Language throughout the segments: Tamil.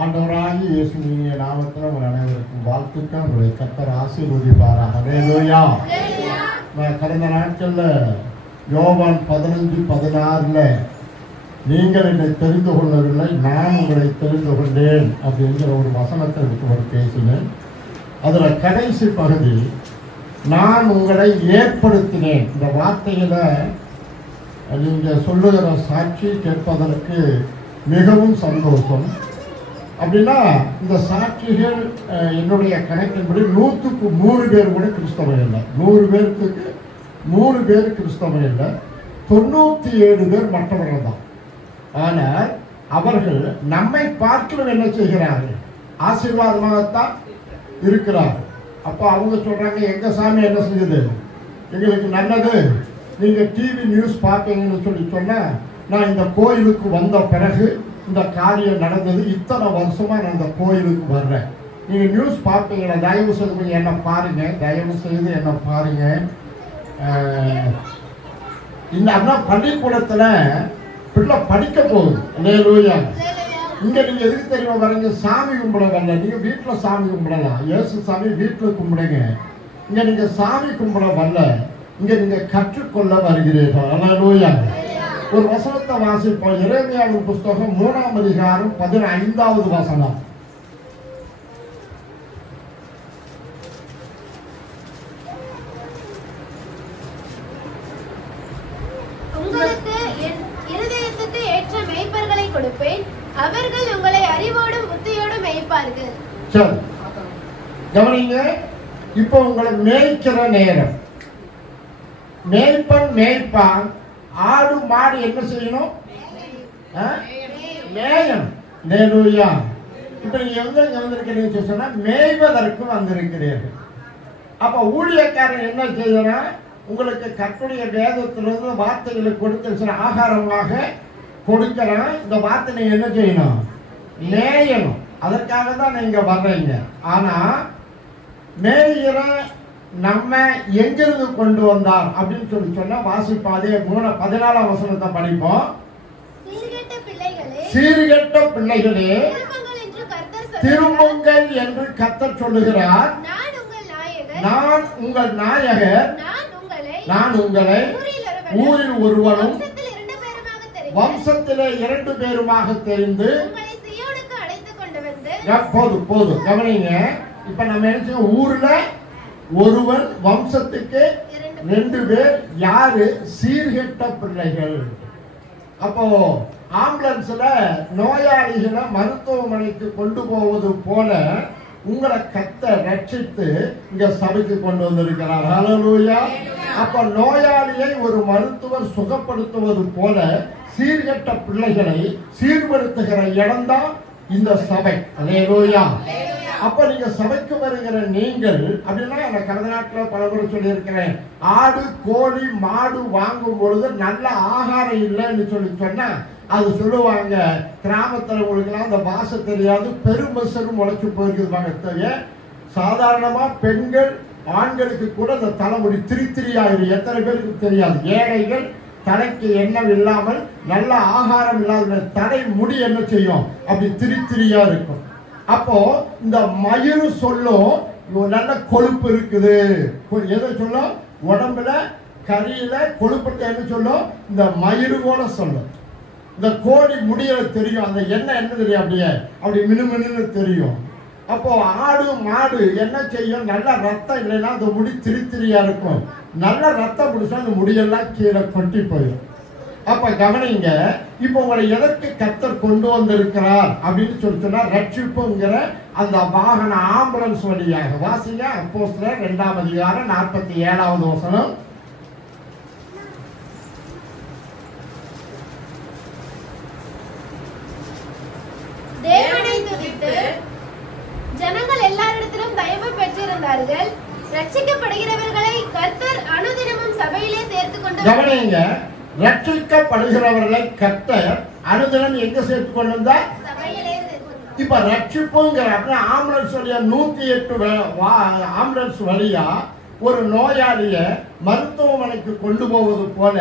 ஆண்டவராகிய இயேசுவின் நாமத்தில் உங்கள் அனைவருக்கும் வாழ்த்துக்கள். உங்களை கர்த்தர் ஆசீர்வதிப்பாராக. ஹல்லேலூயா. நான் கடந்த நாட்களில் யோவான் 15:16 நீங்கள் என்னை தெரிந்து கொள்ளவில்லை, நான் உங்களை தெரிந்து கொண்டேன் அப்படிங்கிற ஒரு வசனத்தை எடுத்து பேசினேன். அதில் கடைசி பகுதி நான் உங்களை ஏற்படுத்தினேன். இந்த வார்த்தையில் நீங்கள் சொல்லுகிற சாட்சி கேட்பதற்கு மிகவும் சந்தோஷம். அப்படின்னா இந்த சாட்சிகள் என்னுடைய கணக்கின்படி 100க்கு 3 பேர் கூட கிறிஸ்தவம் இல்லை. 100 பேருக்கு 3 பேர் கிறிஸ்தவம் இல்லை, 97 பேர் மற்றவர்கள் தான். ஆனால் அவர்கள் நம்மை பார்க்கணும் என்ன செய்கிறார்கள், ஆசீர்வாதமாகத்தான் இருக்கிறார்கள். அப்போ அவங்க சொல்கிறாங்க, எங்கள் சாமி என்ன செய்யுது, எங்களுக்கு நல்லது, நீங்கள் டிவி நியூஸ் பார்ப்பீங்கன்னு சொன்னால் நான் இந்த கோயிலுக்கு வந்த பிறகு இந்த காரியம் நடந்தது, இத்தனை வருஷமாக நான் இந்த கோயிலுக்கு வர்றேன், நீங்கள் நியூஸ் பார்ப்பீங்களா, தயவு செய்து கொஞ்சம் என்ன பாருங்கள், தயவு செய்து என்ன பாருங்கள். இந்த அண்ணா பள்ளிக்கூடத்தில் பிள்ளை படிக்க போகுது. ஹல்லேலூயா. இங்கே நீங்கள் எதுக்கு தெரியுமா வரீங்க, சாமி கும்பிட வரல, நீங்கள் வீட்டில் சாமி கும்பிடலாம், இயேசு சாமி வீட்டில் கும்பிடுங்க. இங்கே நீங்கள் சாமி கும்பிட வரல, இங்கே நீங்கள் கற்றுக்கொள்ள வருகிறீர்கள். ஹல்லேலூயா. ஒரு வசனத்தை வாசிப்போம். எரேமியாவின் புஸ்தகம் 3ஆம் அதிகாரம் 15வது வசனம். உங்களுக்கு என் இருதயத்துக்கு ஏற்ற மேய்ப்பர்களை கொடுப்பேன், அவர்கள் உங்களை அறிவோடும் புத்தியோடும் மேய்ப்பார்கள். சரி, கவனிங்க. இப்போ உங்களை மேய்க்கிற நேரம். மேய்ப்பன் மேய்ப்பான். ஆடு மாடு என்ன செய்யணும், மேயணும். ஹல்லேலூயா. இப்போ நீங்க எங்க வந்திருக்கிறீங்க சொன்னா மேய்வதற்கு வந்திருக்கிறீர்கள். அப்ப ஊழியக்காரன் என்ன செய்யணும், உங்களுக்கு கர்த்தருடைய வேதத்திலிருந்து வார்த்தைகளை கொடுத்து ஆகாரமாக கொடுக்கிறான். இந்த வார்த்தை நீங்க என்ன செய்யணும், மேயணும். அதற்காக தான் நீங்க வர்றீங்க. ஆனா மேய்கிற நம்ம எங்கிருந்து கொண்டு வந்தார் அப்படின்னு சொன்னா வாசிப்பாதே 14ஆம் வசனத்தை படிப்போம். சீர்கெட்ட பிள்ளைகளே திரும்புங்கள் என்று கர்த்தர் சொல்லுகிறார். நான் உங்கள் நாயகர், நான் உங்களை ஊரில் ஒருவனும் வம்சத்திலே 2 பேருமாக தெரிந்து. போதும் கவனிங்க. இப்ப நம்ம என்ன, ஊர்ல ஒருவன், வம்சத்துக்கு 2 பேர். யாரு, சீர்கெட்ட பிள்ளைகள். அப்போ ஆம்புலன்ஸ்ல நோயாளிகளை மருத்துவமனைக்கு கொண்டு போவது போல உங்களை கர்த்தர் ரட்சித்து இங்க சபைக்கு கொண்டு வந்திருக்கிறார். ஹல்லேலூயா. அப்ப நோயாளியை ஒரு மருத்துவர் சுகப்படுத்துவது போல சீர்கெட்ட பிள்ளைகளை சீர்படுத்துகிற இடம்தான் இந்த சபை. ஹல்லேலூயா. அப்ப நீங்க சபைக்கு வருகிற நீங்கள் அப்படின்னா, நான் கடந்த நாட்டில் பல முறை சொல்லியிருக்கிறேன், ஆடு கோழி மாடு வாங்கும் பொழுது நல்ல ஆகாரம் இல்லைன்னு சொன்னா அது சொல்லுவாங்க, கிராமத்தில் உங்களுக்குலாம் அந்த பாஷை தெரியாது, பெருமசரும் முளைச்சு போயிருக்குது. சாதாரணமா பெண்கள் ஆண்களுக்கு கூட அந்த தலைமுடி திரித்திரியாயிரும். எத்தனை பேருக்கு தெரியாது. ஏழைகள் தலைக்கு எண்ணம் இல்லாமல் நல்ல ஆகாரம் இல்லாத தலை முடி என்ன செய்யும், அப்படி திரித்திரியா இருக்கும். அப்போ இந்த மயிறு சொல்லும் நல்ல கொழுப்பு இருக்குது. எதை சொல்லும், உடம்புல கறியில கொழுப்பு என்ன சொல்லும், இந்த மயிறு கூட சொல்லும். இந்த கோழி முடியல தெரியும், அந்த எண்ணெய் என்ன தெரியும், அப்படியே அப்படி மினுமின்னு தெரியும். அப்போ ஆடு மாடு என்ன செய்யும், நல்ல ரத்தம் இல்லைன்னா அந்த முடி திரித்திரியா இருக்கும். நல்ல ரத்தம் பிடிச்சா அந்த முடியெல்லாம் கீழே கொட்டி போயிடும். அப்ப கவனிங்க. இப்ப உங்களை எதற்கு கர்த்தர் கொண்டு வந்திருக்கிறார் அப்படின்னு சொன்னா, ரட்சிப்புங்கிற அந்த வாகன ஆம்புலன்ஸ் வழியாக. வாசிங்க அப்போஸ்தலர் 2ஆம் அதிகாரம் 47வது வசனம். தேவனை துதித்து ஜனங்கள் எல்லாரிடத்திலும் தயவு பெற்றிருந்தார்கள். ரட்சிக்கப்படுகிறவர்களை கர்த்தர் அனுதினமும் சபையிலே சேர்த்துக் கொண்டு. கவனிங்க. ரட்சிக்கப்படுகிறவர்களை கர்த்தர் அனுதினம் எங்க சேர்த்து கொண்டு வந்தார், சபையிலே. இப்ப ரட்சிப்புங்கிற ஆம்புலன்ஸ் வழியா 108 ஆம்புலன்ஸ் வழியா ஒரு நோயாளிய மருத்துவமனைக்கு கொண்டு போவது போல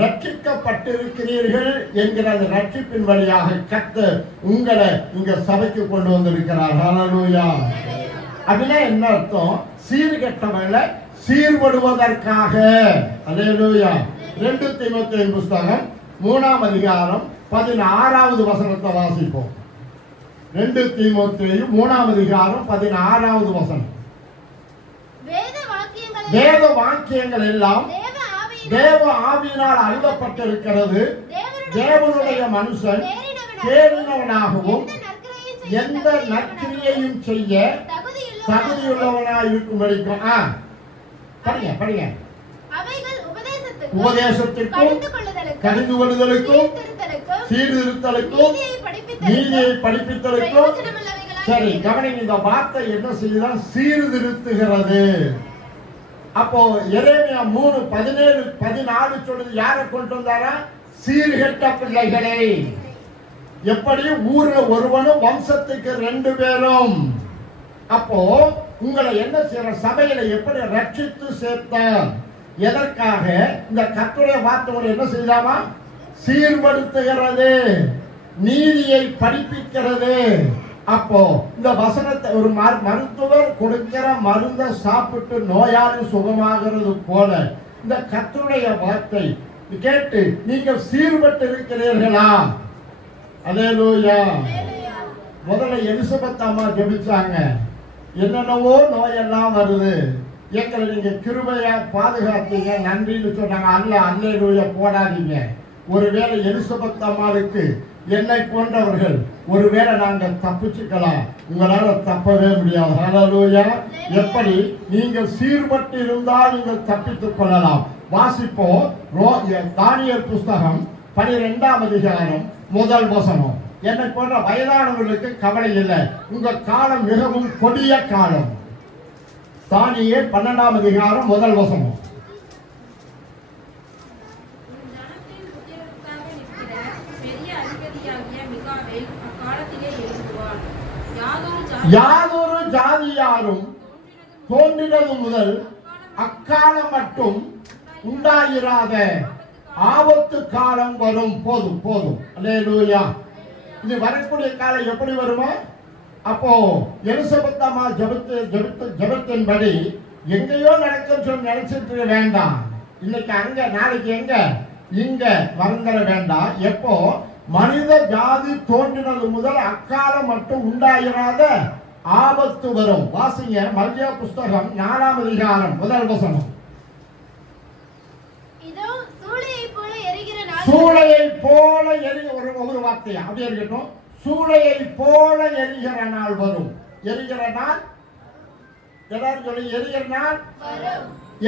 ரட்சிக்கப்பட்டிருக்கிறீர்கள் என்கிற அந்த ரட்சிப்பின் வழியாக கர்த்தர் உங்களை இங்க சபைக்கு கொண்டு வந்திருக்கிறார். ஹல்லேலூயா. அப்படின்னா என்ன அர்த்தம்? சீர்கெட்டவர்களை சீர்படுவதற்காக. ஹல்லேலூயா. 2 தீமோத்தேயு புத்தகம் 3ஆம் அதிகாரம் 16வது வசனத்தை வாசிப்போம். 2 தீமோத்தேயு 3ஆம் அதிகாரம் 16வது வசனம். வேத வாக்கியங்கள் எல்லாம் தேவ ஆவியினால் அருளப்பட்டிருக்கிறது. தேவனுடைய மனுஷன் தேறினவனாகவும் எந்த நற்கிரியையும் செய்ய தகுதியுள்ளவனாய் இருக்கும் வரைக்கும். படிங்க படிங்க. உபதேசத்திற்கும் கடிந்து கொள்ளுதலுக்கும் சீர்திருத்தலுக்கும் நீதியை படிப்பித்தலுக்கும். சரி, கவனிங்க. இந்த வார்த்தை என்ன செய்யுதான்? சீர்திருத்துகிறது. அப்போ எரேமியா 3:17-14 சொல்லுது. யாரை கொண்டு வந்தாரா? சீர்கெட்ட பிள்ளைகளை. எப்படி? ஊர்ல ஒருவனும் வம்சத்துக்கு 2 பேரும். அப்போ உங்களை என்ன செய்யற? சபையில எப்படி ரட்சித்து சேர்த்தார்? எதற்காக? இந்த கர்த்தருடைய வார்த்தை என்ன செய்யலாமா? சீர்படுத்துகிறது, நீதியை படிப்பிக்கிறது. அப்போ இந்த வசனத்தை ஒரு மருத்துவர் கொடுக்கிற மருந்தை சாப்பிட்டு நோயாளி சுகமாகிறது போல இந்த கர்த்தருடைய வார்த்தை கேட்டு நீங்கள் சீர்பட்டு இருக்கிறீர்களா? அல்லேலூயா. முதல்ல எலிசபெத் அம்மா ஜெபிச்சாங்க. என்னென்னவோ நோயெல்லாம் வருது, எங்களை நீங்க கிருபையா பாதுகாத்தீங்க, நன்றின்னு சொன்னாங்க. அல்லேலூயா போடாதீங்க. ஒருவேளை எலிசபெத் அம்மாவுக்கு என்னை போன்றவர்கள் ஒருவேளை நாங்கள் தப்பிச்சுக்கலாம், உங்களால தப்பவே முடியாது. ஹல்லேலூயா. எப்படி? நீங்கள் சீர்பட்டு இருந்தால் நீங்கள் தப்பித்துக் கொள்ளலாம். வாசிப்போம். தானியேல் புத்தகம் 12ஆம் அதிகாரம் 1 வசனம். என்னை போன்ற வயதானவர்களுக்கு கவலை இல்லை, உங்க காலம் மிகவும் கொடிய காலம். தானியேல் 12ஆம் அதிகாரம் 1 வசனம். யாதொரு ஜாதியாரும் தோன்றினது முதல் அக்காலம் மட்டும் உண்டாயிராத ஆபத்து காலம் வரும். போதும் போதும். அல்லேலூயா. இது வரக்கூடிய காலம் எப்படி வருமோ? அப்போ எலிசபெத் அம்மா ஜெபத்தின்படி எங்கேயோ நடக்கும் சொல்லி நினைச்சிட்டு வேண்டாம். இன்னைக்கு அங்க, நாளைக்கு எங்க, இங்க வந்துட வேண்டாம். எப்போ? மனித ஜாதி தோன்றினது முதல் அக்காலம் மட்டும் உண்டாயிராத ஆபத்து வரும். வாசிங்க. மல்கியா புஸ்தகம் 4ஆம் அதிகாரம் 1 வசனம். சூளையை போல ஒரு வார்த்தை அப்படி இருக்கட்டும். சூளையை போல எரிகிற நாள் வரும். எரிகிற நாள், எல்லாரும் சொல்லி, எரிகிற நாள்,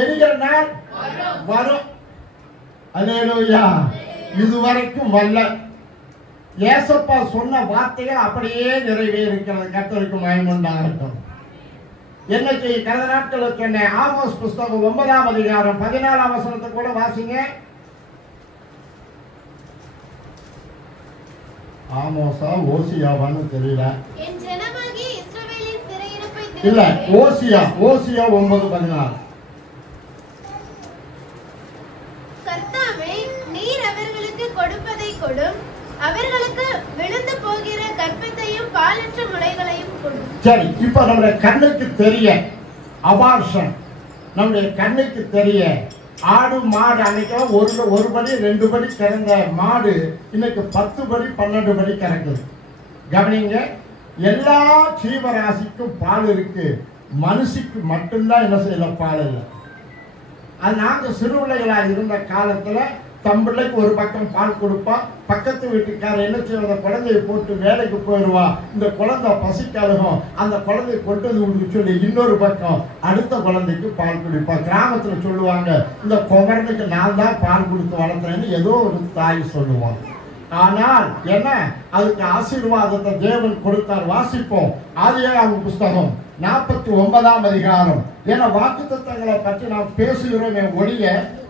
எரிகிற நாள் வரும். அல்லேலூயா. இதுவரைக்கும் வரல. ஏசப்பா சொன்ன வார்த்தைகள் அப்படியே நிறைவேறிக்கிறது. கர்த்தருக்கு மகிமை உண்டாகட்டும். என்னைக்கு கடந்த நாட்கள் சொன்னேன். ஆமோஸ் புஸ்தகம் 9ஆம் அதிகாரம் 14ஆம் வசனத்தை கூட வாசிங்க. ஆமோஸா ஓசியாவான்னு தெரியல. இல்ல, ஓசியா 9:14. கர்த்தாவே, நீர் அவர்களுக்கு கொடுப்பதை கொடும், அவர்களுக்கு விழுந்து போகிற கற்பத்தையும் பாலற்ற முளைகளையும் கொடும். சரி, இப்ப நம்முடைய கண்ணுக்கு தெரிய அபார்ஷன், நம்முடைய கண்ணுக்கு தெரிய ஆடு மாடு அன்னைக்கெல்லாம் ஒரு படி 2 படி கறந்த மாடு இன்னைக்கு 10 படி 12 படி கறக்குது. கவனிங்க. எல்லா ஜீவராசிக்கும் பால் இருக்கு, மனுஷிக்கு மட்டும்தான் என்ன செய்யல, பால் இல்லை. அது நாங்க சிறுபிள்ளைகளா இருந்த காலத்துல தம்பிள்ளைக்கு ஒரு பக்கம் பால் கொடுப்பா, பக்கத்து வீட்டுக்காரர் என்ன செய்வத, குழந்தைய போட்டு வேலைக்கு போயிடுவா, இந்த குழந்தை பசிக்காதகம், அந்த குழந்தைய கொண்டு வந்து சொல்லி இன்னொரு பக்கம் அடுத்த குழந்தைக்கு பால் குடிப்பா. கிராமத்துல சொல்லுவாங்க, இந்த குமரனுக்கு நான் தான் பால் கொடுத்து வளர்த்துறேன்னு ஏதோ ஒரு தாய் சொல்லுவாங்க. ஆனால் என்ன, அதுக்கு ஆசீர்வாதத்தை தேவன் கொடுத்தார். வாசிப்போம். ஆதியாகமம் புஸ்தகம் 49ஆம் அதிகாரம். ஏன்னா வாக்குத்தத்தங்களை பற்றி நாம் பேசுகிறோமே ஒழிய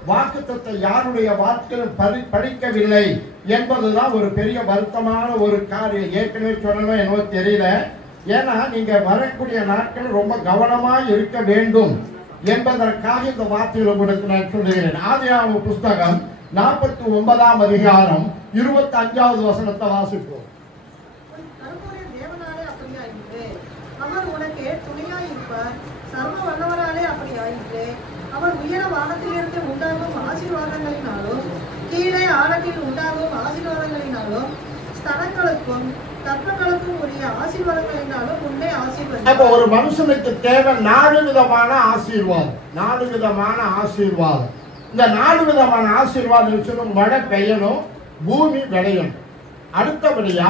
வாக்குத்தத்தை யாருடைய வார்த்தைகளும் படிக்கவில்லை என்பதுதான் ஒரு பெரிய வருத்தமான ஒரு காரியம். ஏற்கனவே சொல்லணும் என்னவோ தெரியல. ஏன்னா நீங்க வரக்கூடிய நாட்கள் ரொம்ப கவனமா இருக்க வேண்டும். என்பதற்காக இந்த வார்த்தைகளை உங்களுக்கு நான் சொல்லுகிறேன். ஆதியாகம புஸ்தகம் 49ஆம் அதிகாரம் 25வது வசனத்தை வாசிப்போம். அவர் உனக்கு துணையாயிருப்பார், சர்வ வல்லவராலே அப்படி ஆயிற்று. அவர் உயர வானத்திலிருந்து உண்டாகும் ஆசீர்வாதங்களினாலும் கீழே ஆழத்தில் உண்டாகும் ஆசீர்வாதங்களினாலும் ஸ்தலங்களுக்கும் கற்பங்களுக்கும் உரிய ஆசீர்வாதங்களினாலும் உன்னை ஆசீர்வதிப்பார். அப்ப ஒரு மனுஷனுக்கு தேவை 4 விதமான ஆசீர்வாதம். 4 விதமான ஆசீர்வாதம். இந்த 4 விதமான ஆசீர்வாதம் மழை பெய்யணும், பூமி விளையணும். அடுத்தபடியா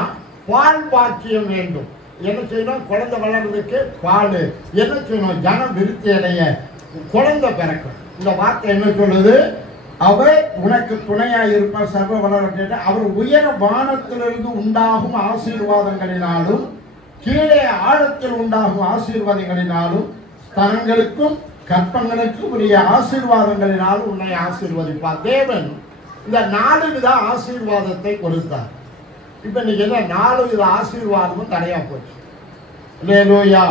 பால் பாக்கியம் வேண்டும். என்ன செய்யணும்? குழந்தை வளர்றதுக்கு பால். என்ன செய்யணும்? ஜனம் விருத்தி அடைய, குழந்தை பிறக்கும். இந்த வார்த்தை என்ன சொல்லுது? அவர் உனக்கு துணையாய் இருப்பார், சர்வ வல்லவர். அவர் உயர வானத்திலிருந்து உண்டாகும் ஆசீர்வாதங்களினாலும் கீழே ஆழத்தில் உண்டாகும் ஆசீர்வாதங்களினாலும் ஸ்தலங்களுக்கும் கற்பங்களுக்கும் உரிய ஆசீர்வாதங்களினாலும் உன்னை ஆசீர்வதிப்பார். தேவன் இந்த 4 வித ஆசீர்வாதத்தை கொடுத்தார். இப்ப நீங்க என்ன 4 வித ஆசீர்வாதமும் தடையா போச்சு. அல்லேலூயா.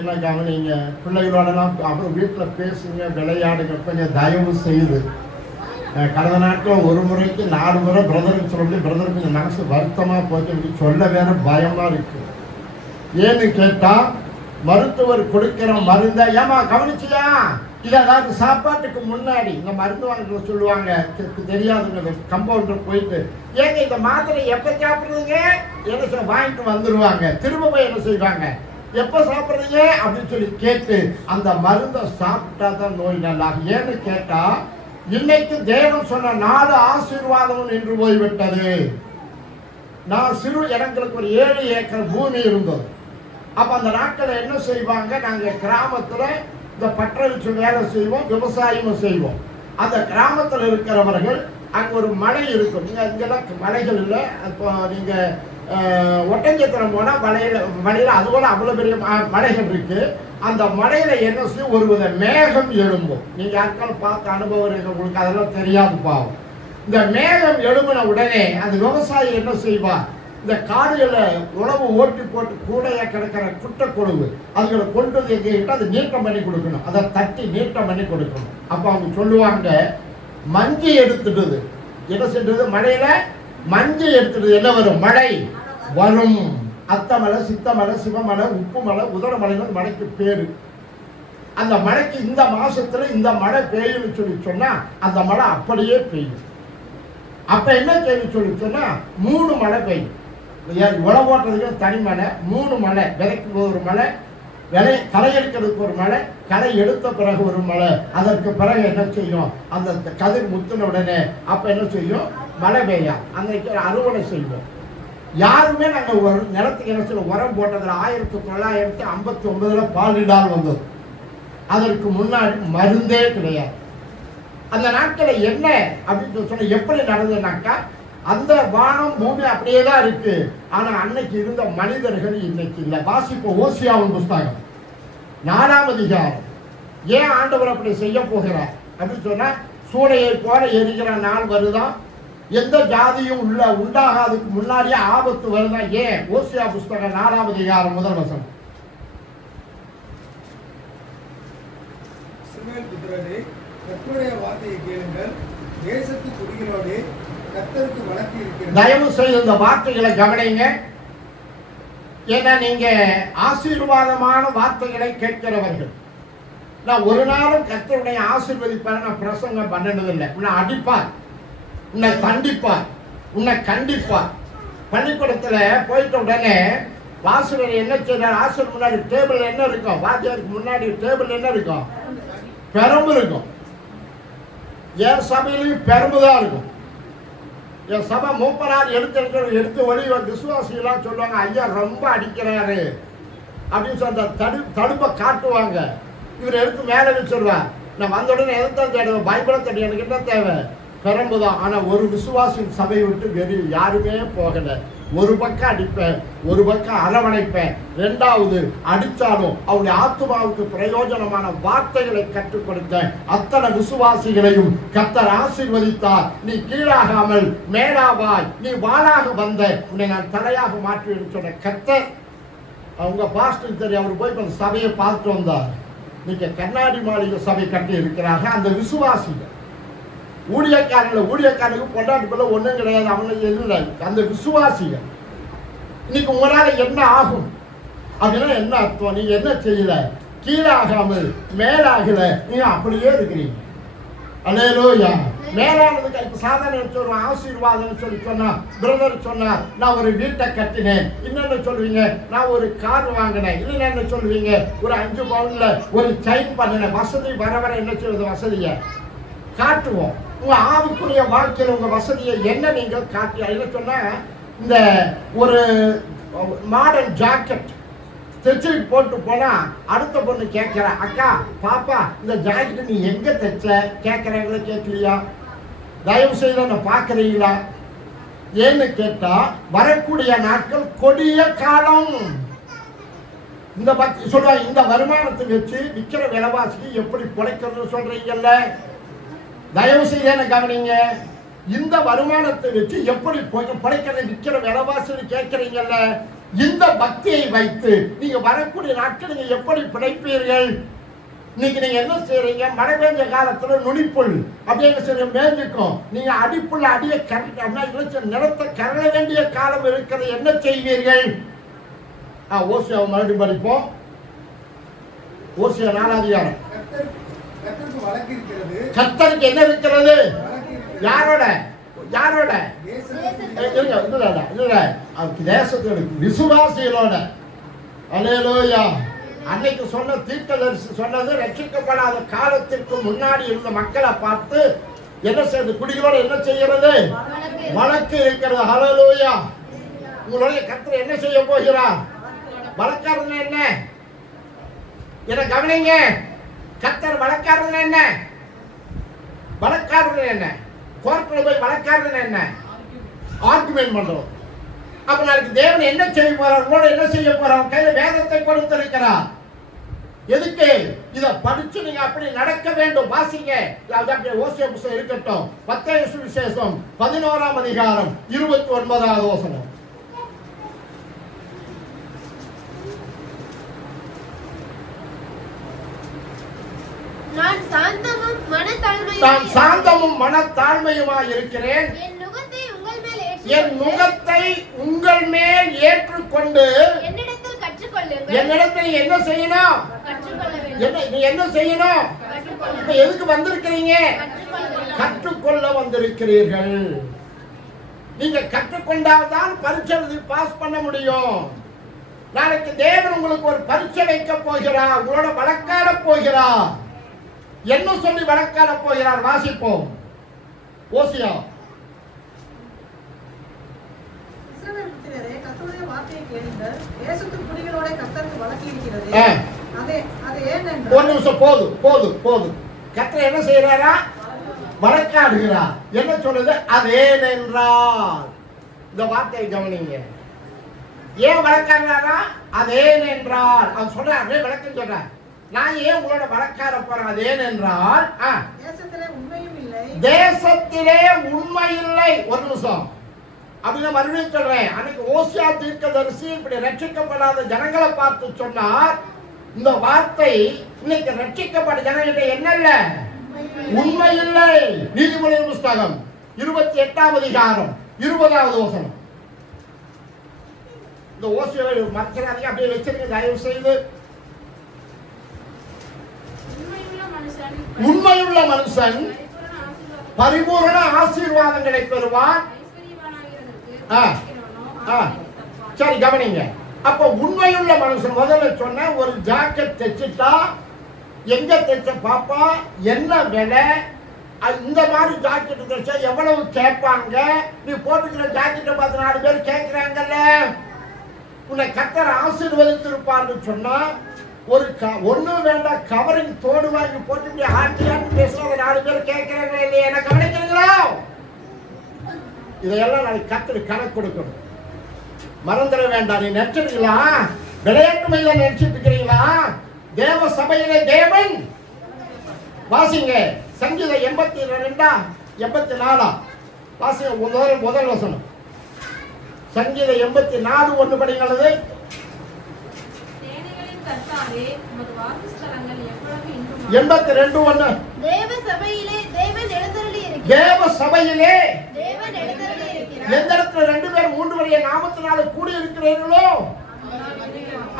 என்ன கவனிங்க, பிள்ளைகளோடலாம் அப்புறம் வீட்டில் பேசுங்க, விளையாடுங்க. கொஞ்சம் தயவு செய்து கடந்த நாட்கள் ஒரு முறைக்கு 4 முறை பிரதருக்கு சொல்லி பிரதருக்கு கொஞ்சம் மனசு வருத்தமாக போச்சு, சொல்ல வேற பயமா இருக்கு. ஏன்னு கேட்டா மருத்துவர் கொடுக்கிற மருந்தை ஏமா கவனிச்சியா, இது அதாவது சாப்பாட்டுக்கு முன்னாடி இந்த மருந்து வாங்க சொல்லுவாங்க, தெரியாதுங்க கம்பவுண்டர் போயிட்டு ஏங்க இந்த மாத்திரை எப்ப சாப்பிடுறீங்க என்ன வாங்கிட்டு வந்துருவாங்க. திரும்ப போய் என்ன செய்வாங்க, எப்ப சாப்பிடுறீங்க அப்படின்னு சொல்லி கேட்டு அந்த மருந்தை சாப்பிட்டா தான் நோய் நல்லாகும். ஏன்னு கேட்டா இன்னைக்கு தேவன் சொன்ன 4 ஆசீர்வாதமும் நின்று போய்விட்டது. நான் சிறு இடங்களுக்கு ஒரு 7 ஏக்கர் பூமி இருந்தது. அப்ப அந்த நாட்களை என்ன செய்வாங்க, நாங்க கிராமத்துல இந்த பற்றடிச்சு வேலை செய்வோம், விவசாயமும் செய்வோம். அந்த கிராமத்தில் இருக்கிறவர்கள் அங்க ஒரு மலை இருக்கும். நீங்க இங்கெல்லாம் மலைகள் இல்லை. அப்போ நீங்க ஒட்டஞ்சத்திரம் போனா மலையில அதுபோல அவ்வளவு பெரிய மலைகள் இருக்கு. அந்த மலையில என்ன செய்யும், ஒரு வித மேகம் எழும்பும். நீங்க யாருக்காலும் பார்த்த அனுபவம் இருக்கு, உங்களுக்கு அதெல்லாம் தெரியாது பாவம். இந்த மேகம் எழும்பின உடனே அந்த விவசாயி என்ன செய்வார், இந்த காடுகளை உழவு ஓட்டி போட்டு கூடையா கிடக்கிற குட்டை கொழுவு அதுகளை கொண்டு வந்து எங்கிட்ட அதை நீட்டம் பண்ணி கொடுக்கணும், அதை தட்டி நீட்டம் பண்ணி கொடுக்கணும். அப்ப அவங்க சொல்லுவாங்க, மஞ்சி எடுத்துடுது. என்ன செஞ்சது, மழையில மஞ்சி எடுத்துடுது. என்ன வரும், மழை வரும். அத்தமலை, சித்தமலை, சிவமலை, உப்புமலை, உதரமலைன்னு மழைக்கு பேரு. அந்த மழைக்கு இந்த மாசத்துல இந்த மழை பெய்யும்னு சொல்லி சொன்னா அந்த மழை அப்படியே பெய்யும். அப்ப என்ன செய்யும் சொல்லி சொன்னா 3 மழை பெய்யும். உழவு ஓட்டுறதுக்கு தனி மழை, 3 மழை, விதைக்கு ஒரு மழை, விலை களை எடுக்கிறதுக்கு ஒரு மழை, களை எடுத்த பிறகு ஒரு மழை, அதற்கு பிறகு என்ன செய்யும், அந்த கதிர் முத்தின உடனே அப்ப என்ன செய்யும், மழை பெய்யா. அன்னைக்கு அறுவடை செய்வோம். யாருமே நாங்க ஒரு நிலத்துக்கு என்ன செய்ய உரம் போட்டதுல 1959 பாலிடால் வந்தது. அதற்கு முன்னாடி மருந்தே கிடையாது. அந்த நாட்களை என்ன அப்படின்னு சொன்ன எப்படி நடந்ததுனாக்கா, அந்த வானம் பூமி அப்படியே தான் இருக்கு. ஆனா அன்னைக்கு இருந்த மனிதர்கள் இன்னைக்கு இல்லை. வாசிப்போம் ஓசியாவின் புஸ்தகம் 4ஆம் அதிகாரம். ஏன் ஆண்டவர் அப்படி செய்ய போகிறார் அப்படின்னு சொன்னா, சூளையை போல எரிகிற நாள் வருதான், எந்த ஜாதியும் உண்டாகாதுக்கு முன்னாடியே ஆபத்து வருதான். ஏன்? ஓசியா புஸ்தகம் 4ஆம் அதிகாரம் 1 வசனம். இஸ்ரவேல் புத்திரரே, கர்த்தருடைய வார்த்தையை கேளுங்கள். தேசத்து குடிகளோடு கர்த்தருக்கு வழக்கு இருக்கிறது. தயவு செய்து இந்த வார்த்தைகளை கவனிங்க. ஏன்னா நீங்க ஆசீர்வாதமான வார்த்தைகளை கேட்கிறவர்கள். நான் ஒரு நாளும் கர்த்தருடைய ஆசீர்வதிப்பார் நான் பிரசங்கம் பண்ணதில்லை. உன்னை அடிப்பார், உன்னை தண்டிப்பார், உன்னை கண்டிப்பார். பள்ளிக்கூடத்துல போயிட்ட உடனே வாசகர் என்ன செய்யறார், ஆசிரியர் முன்னாடி டேபிள் என்ன இருக்கும், வாத்தியாருக்கு முன்னாடி டேபிள் என்ன இருக்கும், பெரம்பு இருக்கும். என் சபையிலையும் பெரம்பு தான் இருக்கும். என் சபை மூப்பனார் எடுத்து ஒளி விசுவாசிகளாம் சொல்லுவாங்க, ஐயா ரொம்ப அடிக்கிறாரு அப்படின்னு சொல்லி தடுப்பை காட்டுவாங்க. இவர் எடுத்து மேலே வச்சிருவார். நான் வந்த உடனே எதுத்தான் தேடுவேன், பைபிளை தேடி, எனக்கு என்ன தேவை, பெரம்புதான். ஆனா ஒரு விசுவாசின் சபையை விட்டு வெளியே யாருமே போகல. ஒரு பக்கம் அடிப்பேன், ஒரு பக்கம் அரவணைப்பேன். 2வது அடிச்சாலும் அவருடைய ஆத்மாவுக்கு பிரயோஜனமான வார்த்தைகளை கற்றுக் கொடுத்தேன். அத்தனை விசுவாசிகளையும் கர்த்தர் ஆசீர்வதித்தார். நீ கீழாகாமல் மேலாவாய், நீ வாளாக வந்த, உன்னை நான் தலையாக மாற்றுவேன் சொன்ன கர்த்தர். அவங்க பாஸ்டர் தெரியும், அவர் போய் அந்த சபையை பார்த்து வந்தார். இன்னைக்கு கண்ணாடி மாளிகை சபை கட்டி இருக்கிறாங்க. அந்த விசுவாசிகள் ஊழியக்காரனுக்கு பொண்டாட்டிக்குள்ள ஒண்ணும் கிடையாது, அவனுக்கு எதுவும் இல்லை. அந்த விசுவாசிகள் இன்னைக்கு உங்களால என்ன ஆகும் அப்படின்னா என்ன அர்த்தம்? நீங்க என்ன செய்யல, கீழே ஆகாமல் மேலாகல, நீங்க அப்படியே இருக்கிறீங்க. அல்லேலூயா. மேலானதுக்கு இப்ப சாதாரண சொல்லுவோம் ஆசீர்வாதம் சொன்னா, பிரதர் சொன்னார் நான் ஒரு வீட்டை கட்டினேன், இன்னொன்னு சொல்லுவீங்க நான் ஒரு கார் வாங்கினேன், இல்லைன்னா என்ன சொல்லுவீங்க ஒரு 5 பவுன்ல ஒரு செயின் பண்ணினேன். வசதி வர வர என்ன சொல்றது, வசதியை காட்டுவோம். உங்க ஆவிக்குரிய வாழ்க்கையில் உங்க வசதியை என்ன நீங்கள் காட்டி என்ன சொன்னா, இந்த ஒரு மாடர்ன் ஜாக்கெட் தைச்சு போட்டு போனா அடுத்த பொண்ணு கேட்கிற, அக்கா பாப்பா இந்த ஜாக்கெட் நீ எங்க தைச்ச கேட்கறீங்களா கேட்கலையா, தயவு செய்து என்ன பாக்குறீங்களா ஏன்னு கேட்டா, வரக்கூடிய நாட்கள் கொடிய காலம். இந்த பக்தி சொல்லுவாங்க, இந்த வருமானத்தை வச்சு விற்கிற விலைவாசிக்கு எப்படி பிழைக்கிறது சொல்றீங்கல்ல, தயவு செய்து என்ன கவனிங்க. இந்த வருமானத்தை வச்சு எப்படி பிழைக்கிறது விற்கிற விலைவாசி கேட்கறீங்கல்ல, இந்த பக்தியை வைத்து நீங்க வரக்கூடிய நாட்கள் நீங்க எப்படி பிழைப்பீர்கள்? இன்னைக்கு நீங்க என்ன செய்யறீங்க, மழை பெஞ்ச காலத்துல நுனிப்புல் அப்படியே என்ன செய்ய மேஞ்சுக்கும், நீங்க அடிப்புள்ள அடிய நிலத்தை கரள வேண்டிய காலம் இருக்கிறது, என்ன செய்வீர்கள்? ஓசியாவை மறுபடியும் படிப்போம். ஓசியா 4ஆம் அதிகாரம். கர்த்தருக்கு என்ன இருக்கிறது, யாரோட யாரோட தேசத்தோட விசுவாசிகளோட. அல்லேலூயா. அன்னைக்கு சொன்ன தீர்க்கதரிசி சொன்னது ரட்சிக்கப்படாத காலத்திற்கு முன்னாடி இருந்த மக்களை பார்த்து என்ன செய்யுது, குடிகளோட என்ன செய்கிறது, வழக்கு இருக்கிறது. அல்லேலூயா. உங்களுடைய கர்த்தர் என்ன செய்ய போகிறார், வழக்காரது என்ன என்ன கவனிங்க. கர்த்தர் வழக்காரது என்ன, வழக்காரது என்ன, கோர்ட்டில் போய் வழக்காரது என்ன, ஆர்குமெண்ட் பண்றோம். அப்ப நாளைக்கு தேவன் என்ன செய்ய போறார், உங்களோட என்ன செய்ய போறார், கையில வேதத்தை கொடுத்திருக்கிறார். எதுக்கு? இதை படிச்சு நீங்க அப்படி நடக்க வேண்டும். வாசிங்க. ஓசியா புத்தகம் இருக்கட்டும், மத்தேயு சுவிசேஷம் 11ஆம் அதிகாரம் 29வது வசனம். நான் சாந்தமும் மனத்தாழ்மையுமாய் இருக்கிறேன். என் நுகத்தை உங்கள் மேல் ஏற்றுக்கொண்டு என்னிடத்தில் என்ன செய்யணும், என்ன செய்யணும்? இப்ப எதுக்கு வந்திருக்கிறீங்க? கற்றுக்கொள்ள வந்திருக்கிறீர்கள். நீங்க கற்றுக்கொண்டால்தான் பரீட்சை பாஸ் பண்ண முடியும். நாளைக்கு தேவன் உங்களுக்கு ஒரு பரீட்சை வைக்க போகிறார், உங்களோட வழக்காட போகிறார். என்ன சொல்லி வழக்காட போகிறார்? வாசிப்போம். ஓசியா. இஸ்ரவேல் கர்த்தருடைய வார்த்தையை கேளுங்கள். தேசத்து குடிகளோட கர்த்தருக்கு வழக்கு இருக்கிறது. அது ஏனென்றால் ஒரு நிமிஷம் போதும். கர்த்தர் என்ன செய்யறாரா? வழக்காடுகிறார். என்ன சொல்லுது? அது ஏனென்றால். இந்த வார்த்தையை கவனிங்க. ஏன் வழக்காடுறாரா? அது ஏனென்றால். அவர் சொல்றாரு, விளக்கம் சொல்றார். நான் ஏன் உங்களோட வழக்காட போறேன்? அது ஏனென்றால் தேசத்திலே உண்மை இல்லை. ஒரு நிமிஷம் அப்படின்னு மறுபடியும் சொல்றேன். அன்னைக்கு ஓசியா தீர்க்கதரிசி இப்படி ரட்சிக்கப்படாத ஜனங்களை பார்த்து சொன்னார். இந்த வார்த்தை இன்னைக்கு ரட்சிக்கப்பட்ட ஜனங்கிட்ட என்ன இல்ல, உண்மை இல்லை. நீதிமொழியின் புஸ்தகம் 28ஆம் அதிகாரம் 20வது வசனம். இந்த ஓசியாவை மறைச்சிடாதீங்க, அப்படியே வச்சிருக்க தயவு செய்து. உண்மையுள்ள மனுஷன் பரிபூரண ஆசீர்வாதங்களை பெறுவான். சரி கவனிங்க. அப்ப உண்மையுள்ள மனுஷன் முதல்ல சொன்ன ஒரு ஜாக்கெட் தைச்சிட்டா எங்க தைச்ச பாப்பா, என்ன விலை, இந்த மாதிரி ஜாக்கெட் தைச்சா எவ்வளவு கேட்பாங்க, நீ போட்டுக்கிற ஜாக்கெட்டை பார்த்து 4 பேர் கேட்கிறாங்கல்ல, உன்னை கர்த்தர் ஆசீர்வதித்திருப்பார்னு சொன்னா ஒரு ஒண்ணும் வேண்டாம் கவரிங் தோடு வாங்கி போட்டு இப்படி ஆட்டி பேசுறாங்க, 4 பேர் கேட்கிறாங்க இல்லையா, என்ன கவனிக்கிறீங்களா? இதையெல்லாம் நாளைக்கு கர்த்தர் கணக்கு கொடுக்கணும். மறந்துட வேண்டாம். நீ நினைச்சிருக்கீங்களா விளையாட்டு மையில நினைச்சிட்டு இருக்கிறீங்களா? தேவ சபையிலே தேவன். வாசிங்க சங்கீதம் 82 84 வாசிங்க. முதல் வசனம் சங்கீதம் 84 1 படிங்களது. கர்த்தாவே, உமது வாசஸ்தலங்கள் எவ்வளவு இன்பமானவை. 82:1 தேவ சபையிலே தேவன் எழுந்தருளி இருக்கிறார். தேவ சபையிலே தேவன் எழுந்தருளி இருக்கிறார். எந்த இடத்துல 2 பேர் 3 பேருடைய நாமத்தினால கூடி இருக்கிறீர்களோ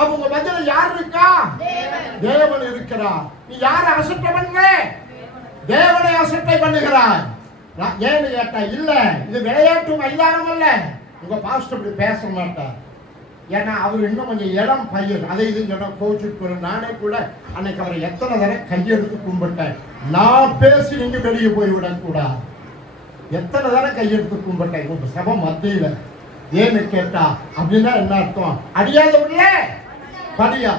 அவங்க மத்தியில யார் இருக்கா? தேவன் இருக்கிறார். நீ யாரை அசட்டை பண்ற? தேவனை அசட்டை பண்ணுகிறாய். ஏன்னு கேட்டா, இல்ல இது விளையாட்டு மைதானம் அல்ல. உங்க பாஸ்டர் இப்படி பேச மாட்டார். ஏன்னா அவர் இன்னும் கொஞ்சம் இளம் பையன். அதை இது சொன்ன கோச்சுக்கு நானே கூட அன்னைக்கு அவரை எத்தனை தடவை கையெடுத்து கும்பிட்டேன். நான் பேசி நீங்க வெளியே போய்விடக் கூடாது. எத்தனை தடவை கையெடுத்து கும்பிட்டேன் உங்க சபை மத்தியில. ஏன்னு கேட்டா அப்படின்னா என்ன அர்த்தம்? அடியாத உள்ள படியா.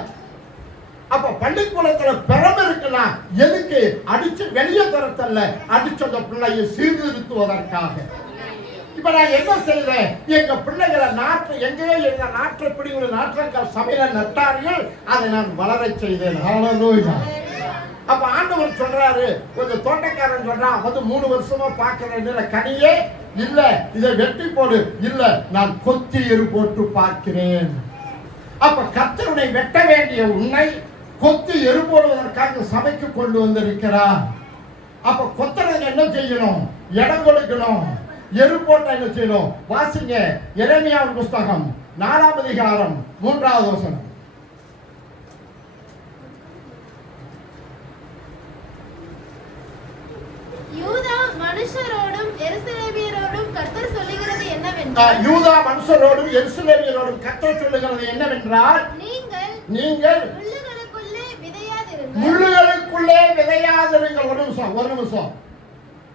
அப்ப பள்ளிக்கூடத்துல பெறம இருக்கலாம். எதுக்கு? அடிச்சு வெளியே தரத்தல்ல, அடிச்சு அந்த பிள்ளையை சீர்திருத்துவதற்காக. இப்ப நான் என்ன செய்யறேன்? எங்க பிள்ளைகளை நாற்று எங்கேயோ எங்க நாற்றை பிடிங்கிற நாற்றங்கள் சபையில நட்டார்கள். அதை நான் வளர செய்தேன். ஹல்லேலூயா. அப்ப ஆண்டவர் சொல்றாரு, கொஞ்சம் தோட்டக்காரன் சொல்றான், வந்து 3 வருஷமா பாக்குறேன், கனியே இல்ல, இதை வெட்டி போடு. இல்ல, நான் கொத்தி எரு போட்டு பார்க்கிறேன். அப்ப கர்த்தருடைய வெட்ட வேண்டிய உன்னை கொத்தி எரு போடுவதற்காக சபைக்கு கொண்டு வந்திருக்கிறார். அப்ப கொத்தனுக்கு என்ன செய்யணும்? இடம் கொடுக்கணும். எரு போட்ட என்ன செய்யணும்? வாசிங்க எரேமியாவின் புஸ்தகம் 4ஆம் அதிகாரம் 3வது வசனம். யூதா மனுஷரோடும் எருசலேமியரோடும் கர்த்தர் சொல்லுகிறது என்னவென்றால், யூதா மனுஷரோடும் எருசலேமியரோடும் கர்த்தர் சொல்லுகிறது என்னவென்றால், நீங்கள் முள்ளுகளுக்குள்ளே விதையாதிருங்கள். முள்ளுகளுக்குள்ளே விதையாதிருங்கள். ஒரு நிமிஷம்.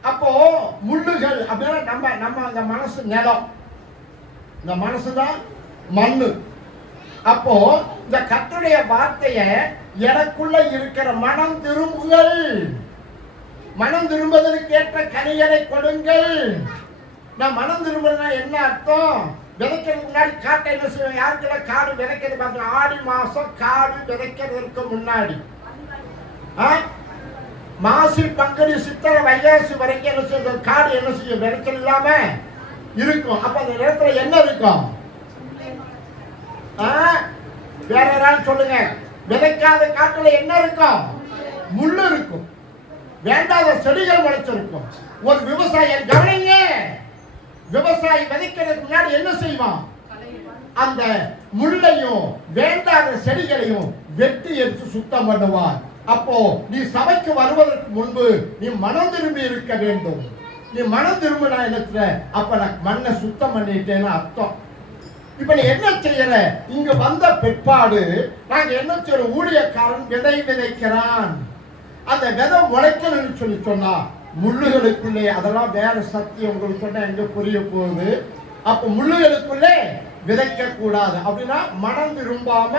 அப்போ முள்ளுகள் அப்படின்னா நம்ம அந்த மனசு நிலம், இந்த மனசுதான் மண்ணு. அப்போ இந்த கர்த்தருடைய வார்த்தைய எனக்குள்ள இருக்கிற மனம் திரும்புங்கள், மனம் திரும்புவதற்கு ஏற்ற கனிகளை கொடுங்கள். நான் மனம் திரும்புறதுனா என்ன அர்த்தம்? விதைக்கிறதுக்கு முன்னாடி காட்டை என்ன செய்வோம்? யாருக்கெல்லாம் காடு விதைக்கிறது பார்த்தோம்? ஆடி மாசம் காடு விதைக்கிறதுக்கு முன்னாடி மாசி பங்குனி சித்திரை வைகாசி வரைக்கும் என்ன செய்யும்? காடு என்ன செய்யும்? விதைச்சல் இல்லாம இருக்கும். அப்ப அந்த இடத்துல என்ன இருக்கும்? வேற யாராவது சொல்லுங்க. விதைக்காத காட்டுல என்ன இருக்கும்? முள்ளு இருக்கும். வேண்டாத செடிகள் முளைச்சிருக்கும். ஒரு விவசாயி கவனிங்க, விவசாயி விதைக்கிறதுக்கு முன்னாடி என்ன செய்வான்? அந்த முள்ளையும் வேண்டாத செடிகளையும் வெட்டி எடுத்து சுத்தம் பண்ணுவார். அப்போ நீ சபைக்கு வருவதற்கு முன்பு நீ மனம் திரும்பி இருக்க வேண்டும். நீ மனம் திரும்பினா என்ன? அப்ப நான் மண்ணை சுத்தம் பண்ணிட்டேன்னு அர்த்தம். இப்ப நீ என்ன செய்யற? இங்க வந்த பிற்பாடு நாங்க என்ன செய்யறோம்? ஊழியக்காரன் விதை விதைக்கிறான். அந்த விதை முளைக்கணும்னு சொல்லி சொன்னா முள்ளுகளுக்குள்ளே, அதெல்லாம் வேற சத்தியம் உங்களுக்கு சொன்னா எங்க புரிய போகுது. அப்ப முள்ளுகளுக்குள்ளே விதைக்க கூடாது. அப்படின்னா மனம் திரும்பாம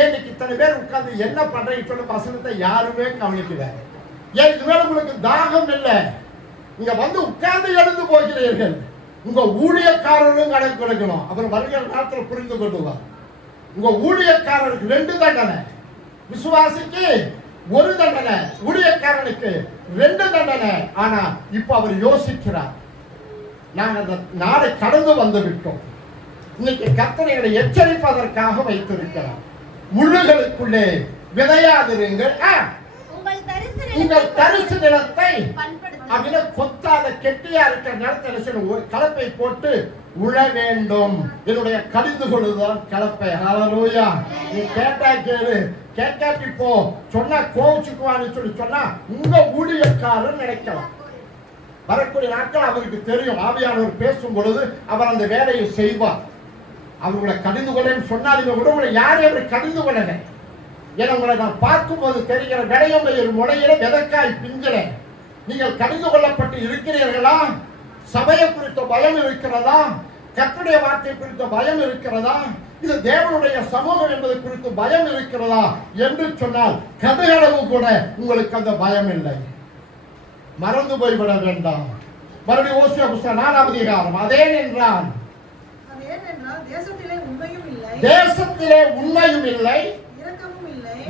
ஏன் இத்தனை பேர் உட்கார்ந்து என்ன பண்றீங்க சொல்ல வசனத்தை யாருமே கவனிக்கல. ஏன் இதுவேளை உங்களுக்கு தாகம் இல்லை? நீங்க வந்து உட்கார்ந்து எழுந்து போகிறீர்கள். உங்க ஊழியக்காரரும் கணக்கு கொடுக்கணும். அப்புறம் வருகிற நேரத்தில் புரிந்து கொள்ளுவார். உங்க ஊழியக்காரருக்கு 2 தண்டனை, விசுவாசிக்கு 1 தண்டனை, ஊழியக்காரனுக்கு 2 தண்டனை. ஆனா இப்ப அவர் யோசிக்கிறார், நாங்கள் அந்த நாளை கடந்து வந்து விட்டோம். இன்னைக்கு கர்த்தரை எச்சரிப்பதற்காக வைத்திருக்கிறார். முள்ளுகளுக்குள்ளே விதையாதிருங்கள், உங்கள் தரிசு நிலத்தை அப்படின்னா கொத்தாத கெட்டியா இருக்கிற நிலத்தை கலப்பை போட்டு உழ வேண்டும். என்னுடைய கடிந்து கொள்ளுதான் கலப்பை. ஹல்லேலூயா. நீ கேட்டா கேளு, கேட்காட்டி போ. சொன்னா கோவிச்சுக்குவான்னு சொல்லி சொன்னா உங்க ஊழியக்காரன் நினைக்கலாம். வரக்கூடிய நாட்கள் அவருக்கு தெரியும். ஆவியானவர் பேசும் பொழுது அவர் அந்த வேலையை செய்வார். அவர்களை கடிந்து கொள்ளன்னு சொன்னாலுமே கூட உங்களை யாரையும் அவர் கடிந்து கொள்ளல. ஏன்னா உங்களை நான் பார்க்கும்போது தெரிகிற விளையும் முளையில விதக்காய் பிஞ்சல. நீங்கள் கடிந்து கொள்ளப்பட்டு இருக்கிறீர்களா? சபையை குறித்த பயம் இருக்கிறதா? கர்த்தருடைய வார்த்தை குறித்த பயம் இருக்கிறதா? இது தேவனுடைய சமூகம் என்பது குறித்து பயம் இருக்கிறதா என்று சொன்னால் கதையளவு கூட உங்களுக்கு அந்த பயம் இல்லை. மறந்து போய்விட வேண்டாம். மறுபடியும் ஓசியா புஸ்தகம் 4ஆம் அதிகாரம். அதே என்றால் தேசத்திலே உண்மையும் இல்லை, தேசத்திலே உண்மையும் இல்லை,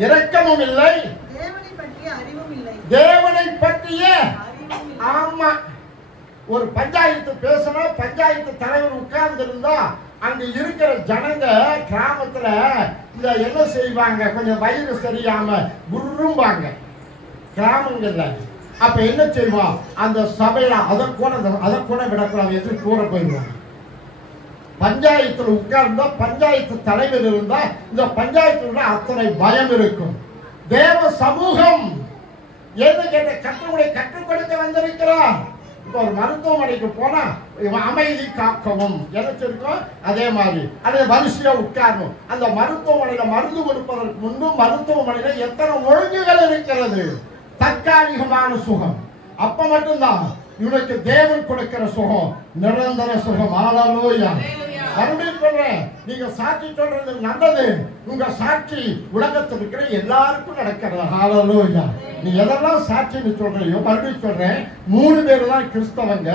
இரக்கமும் இல்லை, தேவனை பற்றிய அறிவும் இல்லை. தேவனை பற்றிய ஆமா. ஒரு பஞ்சாயத்து பேசினா பஞ்சாயத்து தலைவர் உட்கார்ந்து இருந்தா அங்க இருக்கிற ஜனங்க கிராமத்துல இந்த என்ன செய்வாங்க, கொஞ்சம் வயிறு சரியாம குரும்பாங்க கிராமங்கள்ல. அப்ப என்ன செய்வான், அந்த சபையில அதை கூட விடக்கூடாது, எதிர்த்து கூட போயிடுவாங்க. பஞ்சாயத்துல உட்கார்ந்தா பஞ்சாயத்து தலைவர் இருந்தா இந்த பஞ்சாயத்துல அத்தனை பயம் இருக்கும். தேவ சமூகம் என்ன கேட்ட கற்றுடைய கற்றுக் கொடுக்க வந்திருக்கிறார். இப்ப ஒரு மருத்துவமனைக்கு போனா அமைதி காக்கவும் நினைச்சிருக்கோம். அதே மாதிரி அதே வரிசையா உட்காரணும். அந்த மருத்துவமனையில மருந்து கொடுப்பதற்கு முன்பு மருத்துவமனையில எத்தனை ஒழுங்குகள் இருக்கிறது. தற்காலிகமான சுகம் அப்ப மட்டும்தான். இவனுக்கு தேவன் கொடுக்கிற சுகம் நிரந்தர சுகம். ஹல்லேலூயா. மறுபடியும் சொல்றேன், நீங்க சாட்சி சொல்றது நல்லது. உங்க சாட்சி உலகத்தில் இருக்கிற எல்லாருக்கும் நடக்கிறது. ஹல்லேலூயா. நீ எதெல்லாம் சாட்சின்னு சொல்றியோ, மறுபடியும் சொல்றேன், 3 பேர் தான் கிறிஸ்தவங்க,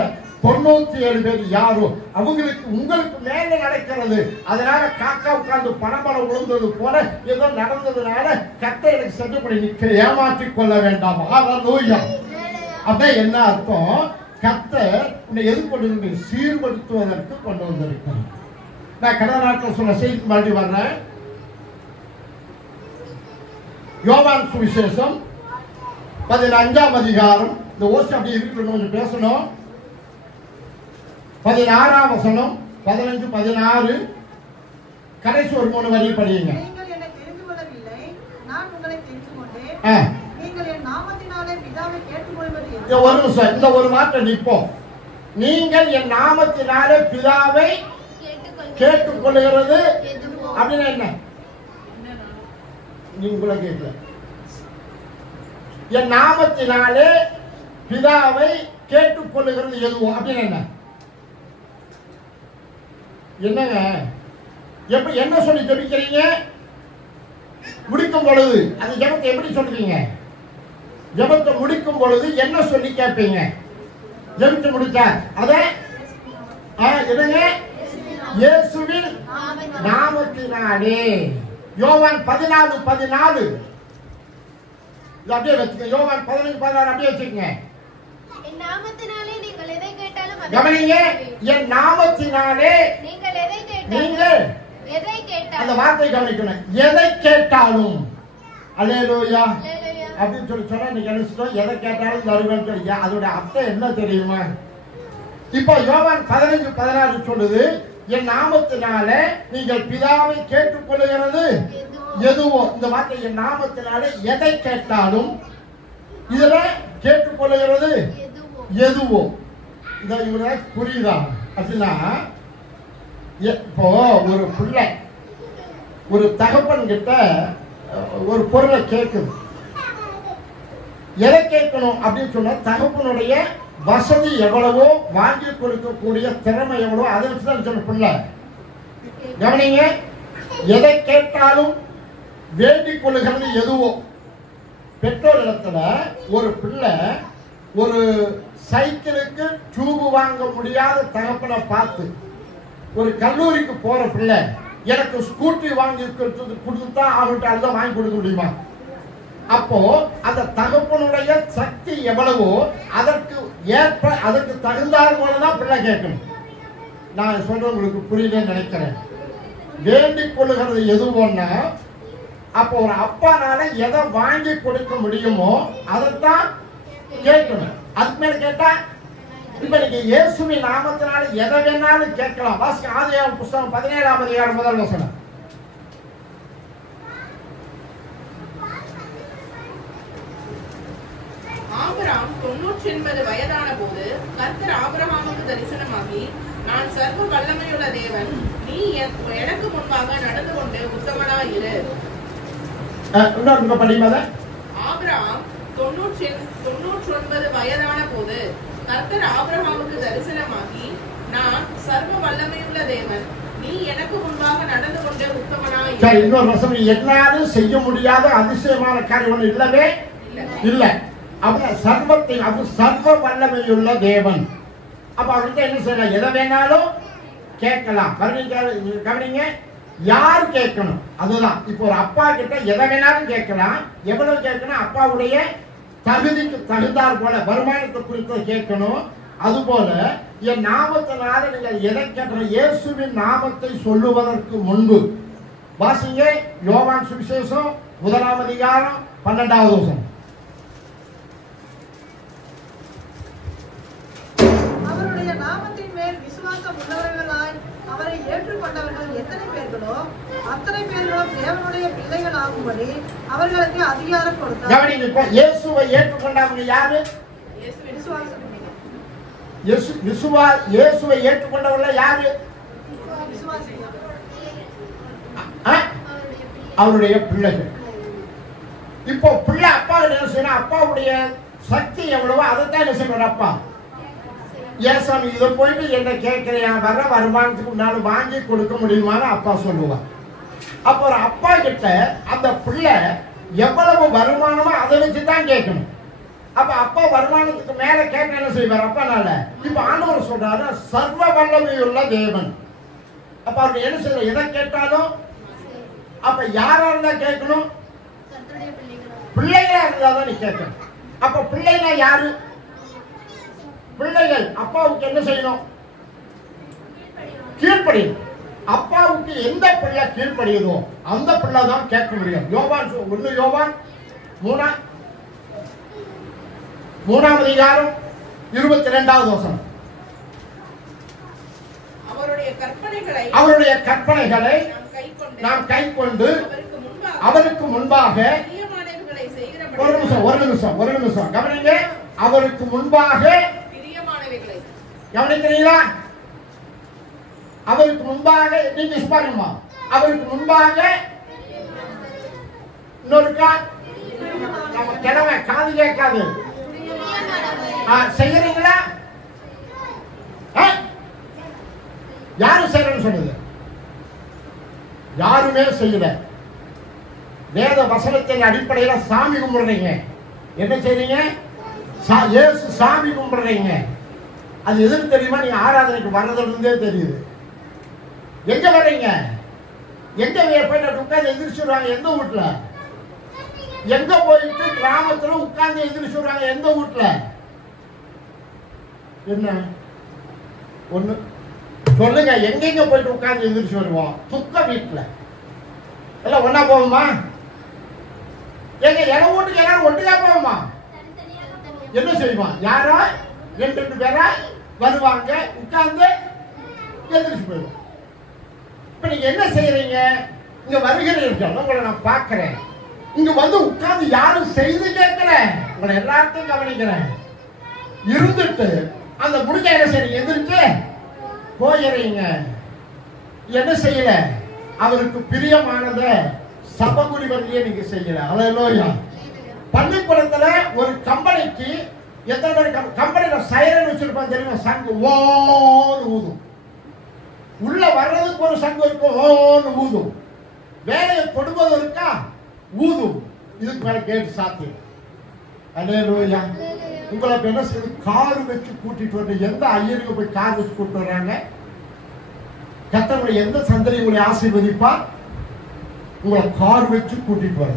97 பேர் யாரோ அவங்களுக்கு உங்களுக்கு மேல நடக்கிறது. அதனால காக்கா உட்கார்ந்து பணபலம் விழுந்தது போல ஏதோ நடந்ததுனால கர்த்தர் எனக்கு செஞ்சபடி நிக்க ஏமாற்றிக் கொள்ள வேண்டாம். ஹல்லேலூயா. அப்ப என்ன அர்த்தம், கர்த்தர் உன்னை எது கொண்டு சீர்படுத்துவதற்கு கொண்டு வந்திருக்கிறார். நான் கடந்த நாட்கள் சொன்ன செய்தி மறுபடியும் வர்றேன். யோவான் சுவிசேஷம் 15ஆம் அதிகாரம். இந்த ஓசி அப்படி இருக்கு, கொஞ்சம் பேசணும். 16ஆம் வசனம், 15, 16 கடைசி ஒரு 3 வரி படியுங்க. நீங்கள் என்னை தெரிந்து கொள்ளவில்லை, நான் உங்களை தெரிந்து கொண்டேன். நீங்கள் என் நாமத்தினாலே பிதாவை கேட்டுக்கொள்வது என்ன? ஒரு நிமிஷம், இந்த ஒரு மாற்றம் நிற்போம். நீங்கள் என் நாமத்தினாலே பிதாவை கேட்டுக்கொள்கிறது அப்படின்னா என்ன? நீங்கள கேட்கல. என் நாமத்தினாலே பிதாவை கேட்டுக்கொள்ளுகிறது எதுவோ அப்படின்னு என்ன? என்னங்க, எப்படி என்ன சொல்லி ஜெபிக்கிறீங்க? முடிக்கும் பொழுது அந்த ஜெபத்தை எப்படி சொல்றீங்க? ஜெபத்தை முடிக்கும் பொழுது என்ன சொல்லி கேட்பீங்க? ஜெபித்து முடிச்சா அதை என்னங்க? இயேசுவின் நாமத்தினாலே. யோவான் 14:14 அப்படியே வச்சுக்க. யோவான் 15:16 அப்படியே வச்சுக்கங்க. என் நாமத்தினாலே நீங்கள் எதை கேட்டாலும் கவனிங்க, என் நாமத்தினாலே நீங்கள் எதை நீங்கள் எதை கேட்டாலும் அந்த வார்த்தை கவனிக்கணும். எதை கேட்டாலும். அல்லேலூயா அல்லேலூயா அப்படின்னு சொன்னா நீங்க நினைச்சிட்டோம் எதை கேட்டாலும் தருவேன்னு சொல்லி. அதோட அர்த்தம் என்ன தெரியுமா? இப்போ யோவான் 15:16 சொல்லுது, என் நாமத்தினால நீங்கள் பிதாவை கேட்டுக்கொள்ளுகிறது எதுவோ. இந்த வார்த்தை என் நாமத்தினாலே எதை கேட்டாலும் இதுல கேட்டுக்கொள்ளுகிறது எதுவோ. இத இவங்களுக்கு புரியுதா? அப்படின்னா இப்போ ஒரு பிள்ளை ஒரு தகப்பன் கிட்ட ஒரு பொருளை கேட்குது. எதை கேட்கணும் அப்படின்னு சொன்னா தகப்பனுடைய வசதி எவ்வளவோ, வாங்கி கொடுக்கக்கூடிய திறமை எவ்வளவோ, அதை வச்சுதான் சொன்ன பிள்ளை. கவனிங்க, எதை கேட்டாலும் வேண்டிக் கொள்ளுகிறது எதுவோ. பெற்றோர் இடத்துல ஒரு பிள்ளை ஒரு சைக்கிளுக்கு டியூப் வாங்க முடியாத தகப்பனை பார்த்து, ஒரு கல்லூரிக்கு போற பிள்ளை எனக்கு ஸ்கூட்டி வாங்கி கொடுத்துதான் அவங்கள்ட்ட அதுதான் வாங்கி கொடுக்க முடியுமா? அப்போ அந்த தகப்பனுடைய சக்தி எவ்வளவோ அதற்கு ஏற்ப அதற்கு தகுந்தால் போலதான் பிள்ளை கேட்கணும். நான் சொல்ற உங்களுக்கு புரியலன்னு நினைக்கிறேன். வேண்டிக் கொள்ளுகிறது எதுவோன்னா, அப்போ ஒரு அப்பானால எதை வாங்கி கொடுக்க முடியுமோ அதைத்தான் கேட்கணும். அதுக்கு மேல கேட்டா இப்ப நீங்க இயேசுவின் நாமத்தினால எதை வேணாலும் கேட்கலாம். வாசிக்க ஆதியாகமம் புத்தகம் 17ஆம் அதிகாரம் 1 வசனம். ஆபிரகாம் 99 வயதான போது கர்த்தர் ஆபிரகாமுக்கு தரிசனமாகி, நான் சர்வ வல்லமையுள்ள தேவன், நீ எனக்கு முன்பாக நடந்து கொண்டு உத்தமனாயிரு. ஆபிரகாம் 99 வயதான போது கர்த்தர் ஆபிரகாமுக்கு தரிசனமாகி, நான் சர்வ வல்லமையுள்ள தேவன், நீ எனக்கு முன்பாக நடந்து கொண்டு உத்தமனாயிரு. இன்னொரு வசனம், எல்லாரும் செய்ய முடியாத அதிசயமான காரியம் ஒண்ணு இல்லவே இல்லை. அப்ப சர்வத்தை அவர் சர்வ வல்லமையுள்ள தேவன். அப்ப அவர்கிட்ட என்ன செய்யலாம்? எதை வேணாலும் கேட்கலாம். கவனிங்க, யார் கேட்கணும் அதுதான். இப்போ ஒரு அப்பா கிட்ட எதை வேணாலும் கேட்கலாம். எவ்வளவு கேட்கணும்? அப்பாவுடைய தகுதிக்கு தகுந்தார் போல வருமானத்தை குறித்து கேட்கணும். அதுபோல என் நாமத்தினால நீங்கள் எதை கேட்கணும்? இயேசுவின் நாமத்தை சொல்லுவதற்கு முன்பு வாசிங்க யோவான் சுவிசேஷம் 1ஆம் அதிகாரம் 12வது வசனம். அவருடைய நாமத்தின் மேல் விசுவாசம் உள்ளவர்களாய் அவரை ஏற்றுக்கொண்டவர்கள் எத்தனை பேர்களோ அத்தனை பேர்களும் தேவனுடைய பிள்ளைகள் ஆகும்படி அவர்களுக்கு அதிகாரம் கொடுத்தார். கவனிங்க, இப்போ இயேசுவை ஏற்றுக்கொண்டவங்க யாரு? விசுவாசம் இயேசுவை ஏற்றுக்கொண்டவர்கள் யாரு? விசுவாசிகள். அவருடைய பிள்ளைகள். இப்போ பிள்ளை அப்பா என்ன செய்யணும்? அப்பாவுடைய சக்தி எவ்வளவோ அதைத்தான் என்ன செய்யணும் அப்பா. ஏசாமி இதை போயிட்டு என்ன கேட்கிறேன், வர வருமானத்துக்கு முன்னால வாங்கி கொடுக்க முடியுமான்னு அப்பா சொல்லுவார். அப்போ ஒரு அப்பா கிட்ட அந்த பிள்ளை எவ்வளவு வருமானமோ அதை வச்சுதான் கேட்கணும். அப்ப அப்பா வருமானத்துக்கு மேல கேட்க என்ன செய்வார் அப்பனால? இப்ப ஆண்டவர் சொல்றாரு சர்வ வல்லமையுள்ள தேவன். அப்ப அவர் என்ன செய்யற? எதை கேட்டாலும் அப்ப யாரா இருந்தா கேட்கணும்? பிள்ளைகளா இருந்தாதான் நீ கேட்கணும். அப்ப பிள்ளைனா யாரு? பிள்ளைகள் அப்பாவுக்கு என்ன செய்யணும்? கீழ்ப்படியும். அப்பாவுக்கு எந்த பிள்ளை கீழ்ப்படியுதோ அந்த பிள்ளை தான் கேட்க முடியும். யோவான் 1 யோவான் 3ஆம் அதிகாரம் 22வது வசனம். அவருடைய கற்பனைகளை நாம் கைக்கொண்டு அவருக்கு முன்பாக ஒரு நிமிஷம் கவனிங்க. அவருக்கு முன்பாக கவனிக்கிறீங்களா? அவருக்கு முன்பாக நீங்க பாருங்கம்மா. அவருக்கு முன்பாக இன்னொருக்கா நம்ம கிழமை காது கேட்காது செய்யறீங்களா? யாரு செய்யறன்னு சொன்னது? யாருமே செய்யல. வேத வசனத்தின் அடிப்படையில் சாமி கும்பிடுறீங்க. என்ன செய்றீங்க? இயேசு சாமி கும்பிடுறீங்க. அது எதுக்கு தெரியுமா? நீங்க ஆராதனைக்கு வர்றதுல இருந்தே தெரியுது. எங்க வர்றீங்க? எங்க போயிட்டு உட்கார்ந்து எந்திரிச்சுடுவாங்க? எந்த வீட்டுல? எங்க போயிட்டு கிராமத்துல உட்கார்ந்து எந்திரிச்சுடுவாங்க? எந்த வீட்டுல? என்ன ஒண்ணு சொல்லுங்க. எங்கெங்க போயிட்டு உட்கார்ந்து எந்திரிச்சு வருவோம்? துக்க வீட்டுல எல்லாம் ஒன்னா போவோமா? எங்க என வீட்டுக்கு எல்லாரும் ஒட்டுக்கா போவோமா? என்ன செய்வான்? யாரா 2 பேரா வருவாங்க, உட்கார்ந்து எந்திரிச்சு போயிடுவோம். இப்ப நீங்க என்ன செய்யறீங்க? இங்க வருகிறீர்கள், உங்களை நான் பார்க்கிறேன். இங்க வந்து உட்கார்ந்து யாரும் செய்து கேட்கல, உங்களை எல்லாத்தையும் கவனிக்கிறேன். இருந்துட்டு அந்த முடிஞ்ச என்ன செய்றீங்க? எந்திரிச்சு போயிடுறீங்க. என்ன செய்யல? அவருக்கு பிரியமானத சபகுடி வரையே நீங்க செய்யல. அல்லேலூயா. பள்ளிக்கூடத்துல ஒரு கம்பெனிக்கு எத்தனை பேர் கம்பெனில சைரன் வச்சிருப்பாங்க தெரியுமா? சங்கு ஓன்னு ஊதும். உள்ள வர்றதுக்கு ஒரு சங்கு இருக்கும், ஓன்னு ஊதும். வேலையை கொடுப்பது இருக்கா, ஊதும். இதுக்கு மேல கேட்டு சாத்தி. அல்லேலூயா. உங்களை என்ன செய்யுது? கார் வச்சு கூட்டிட்டு வந்து எந்த ஐயருக்கு போய் கார் வச்சு கூட்டிட்டு வர்றாங்க? கர்த்தருடைய எந்த சந்ததி உங்களை ஆசீர்வதிப்பா? உங்களை கார் வச்சு கூட்டிட்டு வர.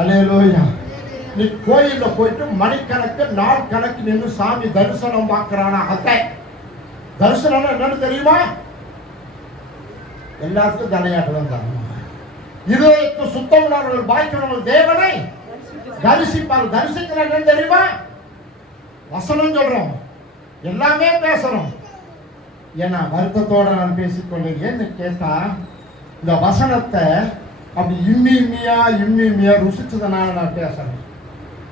அல்லேலூயா. நீ கோயில்ல போயிட்டு மணிக்கணக்கு நாள் கணக்கு நின்று சாமி தரிசனம் பார்க்கிறானா? அத்தை தரிசனம் என்னன்னு தெரியுமா? எல்லாத்துக்கும் தலையாட்டுதான் தான். இதயத்து சுத்தமுள்ளவர்கள் பாய்க்கிறவர்கள் தேவனை தரிசிப்பார்கள். தரிசிக்கிறாங்க தெரியுமா? வசனம் சொல்றோம், எல்லாமே பேசுறோம். ஏன்னா வருத்தத்தோட நான் பேசிக்கொண்டேன். ஏன்னு கேட்டா இந்த வசனத்தை அப்படி இம்மியா ருசிச்சதுனால நான் பேசுறேன்.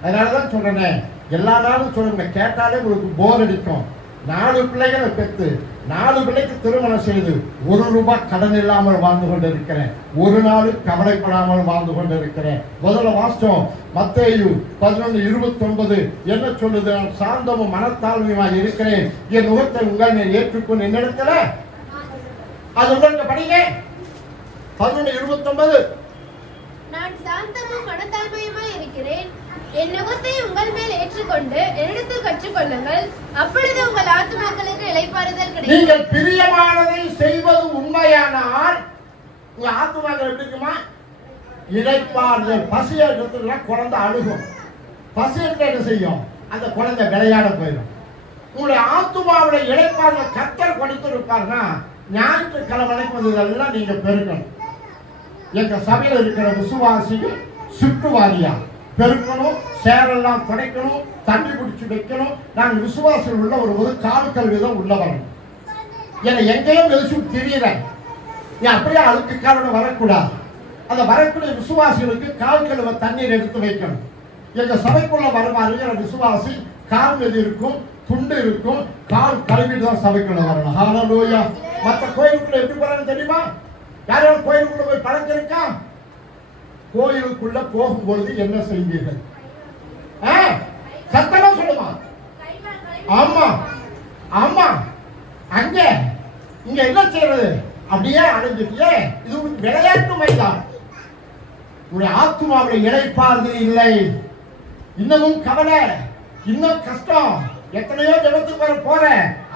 அதனாலதான் சொல்றேன், எல்லா நாளும் சொல்லுங்க, கேட்டாலே உங்களுக்கு போர் அடிக்கும். 4 பிள்ளைகளை பெற்று 4 பிள்ளைக்கு திருமணம் செய்து 1 ரூபாய் கடன் இல்லாமல் வாழ்ந்து கொண்டிருக்கிறேன். ஒரு நாள் கவலைப்படாமல் வாழ்ந்து கொண்டிருக்கிறேன். முதல்ல வாசிச்சோம் மத்தேயு 11:29 என்ன சொல்லுது? நான் சாந்தமும் மனத்தாழ்மையுமாய் இருக்கிறேன், என் முகத்தை உங்கள் மேல் ஏற்றுக்கொண்டு என்னிடத்துல அது உங்களுக்கு படிங்க. 11:29 நான் சாந்தமும் மனத்தாழ்மையுமாய் இருக்கிறேன், என் நுகத்தை உங்கள் மேல் ஏற்றுக்கொண்டு என்னிடத்தில் கற்றுக்கொள்ளுங்கள், அப்பொழுது உங்கள் ஆத்துமாக்களுக்கு இளைப்பாறுதல் கிடைக்கும். நீங்கள் பிரியமானதை செய்வது உண்மையானால் உங்க ஆத்துமாக்கள் எப்படி இருக்குமா? இளைப்பாறுதல். பசி எடுத்துனா குழந்தை அழுகும். பசி எடுத்து என்ன செய்யும்? அந்த குழந்தை விளையாட போயிடும். உங்களுடைய ஆத்துமாவுடைய இளைப்பாறுதல் கர்த்தர் கொடுத்து இருப்பாருன்னா ஞாயிற்றுக்கிழமைக்கு வந்ததெல்லாம் நீங்க பெருக்கணும். எங்க சபையில் இருக்கிற விசுவாசிகள் சுற்றுவாரியா பெருக்கணும், சேரெல்லாம் துடைக்கணும், தண்ணி குடிச்சு வைக்கணும். நாங்கள் விசுவாசிகள் உள்ள ஒரு கால் கல்விதான் உள்ள வரணும். ஏன்னா எங்கேயும் வெளிச்சு தெரியல, நீ அப்படியே அழுக்கு காரணம் வரக்கூடாது. அந்த வரக்கூடிய விசுவாசிகளுக்கு கால் கழுவ தண்ணீர் எடுத்து வைக்கணும். எங்க சபைக்குள்ள வருவாரு விசுவாசி கால் மீது இருக்கும், துண்டு இருக்கும், கால் கழுவிட்டு தான் சபைக்குள்ள வரணும். ஹல்லேலூயா. மற்ற கோயிலுக்குள்ள எப்படி போறான்னு தெரியுமா? யாராவது கோயிலுக்குள்ள போய் பழக்கம் இருக்கா? கோயிலுக்குள்ள போகும்பொழுது என்ன செய்வீர்கள்? சத்தமா சொல்லுமா? ஆமா ஆமா. அங்க இங்க என்ன செய்யறது? அப்படியே அடைஞ்சிட்டியே. இது விளையாட்டு மைதான். உடைய ஆத்மாவுடைய இளைப்பாறுதல் இல்லை. இன்னமும் கவலை, இன்னும் கஷ்டம். எத்தனையோ ஜபத்துக்கு வர போற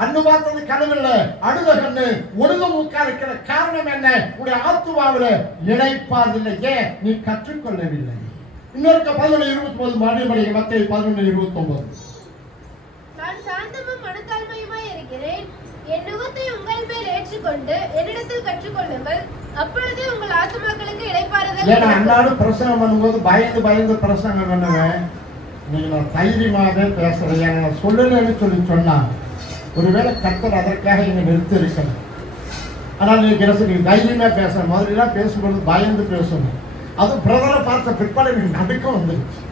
அண்ணு பார்த்தது கனவில்ல, அழுத கண்ணு ஒழுங்க மூக்கா இருக்கிற காரணம் என்ன? உடைய ஆத்மாவில இளைப்பாறுதல். ஏன்? நீ கற்றுக்கொள்ளவில்லை. இன்னொரு 11:29 மறுபடியும் மத்தேயு 11:29. நான் சாந்தமும் மனத்தாழ்மையுமாய் இருக்கிறேன். என் நுகத்தை உங்கள் மேல் ஏற்றுக்கொண்டு என்னிடத்தில் கற்றுக்கொள்ளுங்கள், அப்பொழுது உங்கள் ஆத்துமாக்களுக்கு இளைப்பாறுதல். ஏன்னா அன்னாடு பிரசங்கம் பண்ணும்போது பயந்து பயந்து பிரசங்கம் பண்ணுவேன். நீங்க நான் தைரியமாக பேசுறேன். நான் சொல்லலன்னு சொன்னா ஒருவேளை கர்த்தர் அதற்காக இங்க நிறுத்தி இருக்கணும். ஆனால் நீங்க தைரியமா பேசணும். மாதிரிலாம் பேசும்போது பயந்து பேசணும். அது பிரதரை பார்த்த பிற்பாடு எனக்கு நடுக்கம் வந்துருச்சு.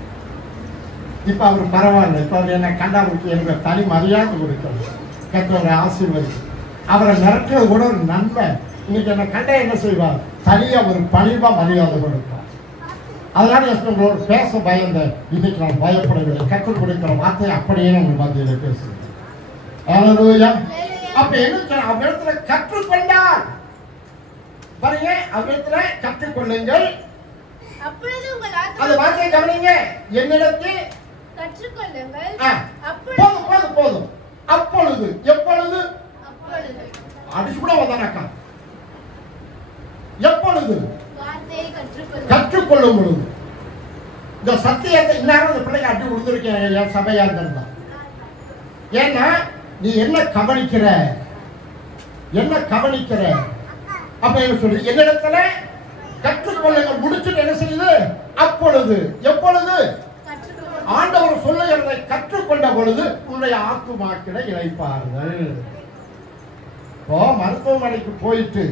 இப்ப அவர் பரவாயில்ல. இப்ப அவர் என்ன கண்டா அவருக்கு எனக்கு தனி மரியாதை கொடுக்கணும். கர்த்தரை ஆசீர்வதிக்கும். அவரை மிரட்டுறது கூட ஒரு நன்மை. இன்னைக்கு என்ன கண்டா என்ன செய்வார்? தனியா ஒரு பணிவா மரியாதை கொடுப்பார். அதனால உங்களோட பேச பயந்த இன்னைக்கு நான் பயப்படவில்லை. கற்றுக் கொடுக்கிற வார்த்தை அப்படியே உங்க மத்தியில பேசுறேன். அப்ப என்ன அவரிடத்துல கற்றுக்கொண்டார் பாருங்க. அவரிடத்துல கற்றுக்கொள்ளுங்கள், அப்பொழுது உங்கள் அந்த வார்த்தையை கவனிங்க. என்னிடத்தில் கற்றுக்கொள்ளுங்கள். போதும் போதும் போதும். அப்பொழுது எப்பொழுது? அடிச்சு கூட வந்தானாக்கா. எப்பொழுது? கற்றுக்கொள்ளும் பொழுது. இந்த சத்தியத்தை இந்நேரம் இந்த பிள்ளைங்க அடி விழுந்திருக்கேன் என் சபையா இருந்தா. ஏன்னா நீ என்ன கவனிக்கிற, என்ன கவனிக்கிற அப்படின்னு சொல்லி என்னிடத்துல கற்றுக்கொள்ளுங்க. முடிச்சுட்டு என்ன செய்யுது? அப்பொழுது எப்பொழுது? ஆண்டவர் சொல்லுகிறதை கற்றுக்கொண்ட பொழுது உன்னுடைய ஆத்துமாக்கிட இளைப்பாறுதல். இப்போ மருத்துவமனைக்கு போயிட்டு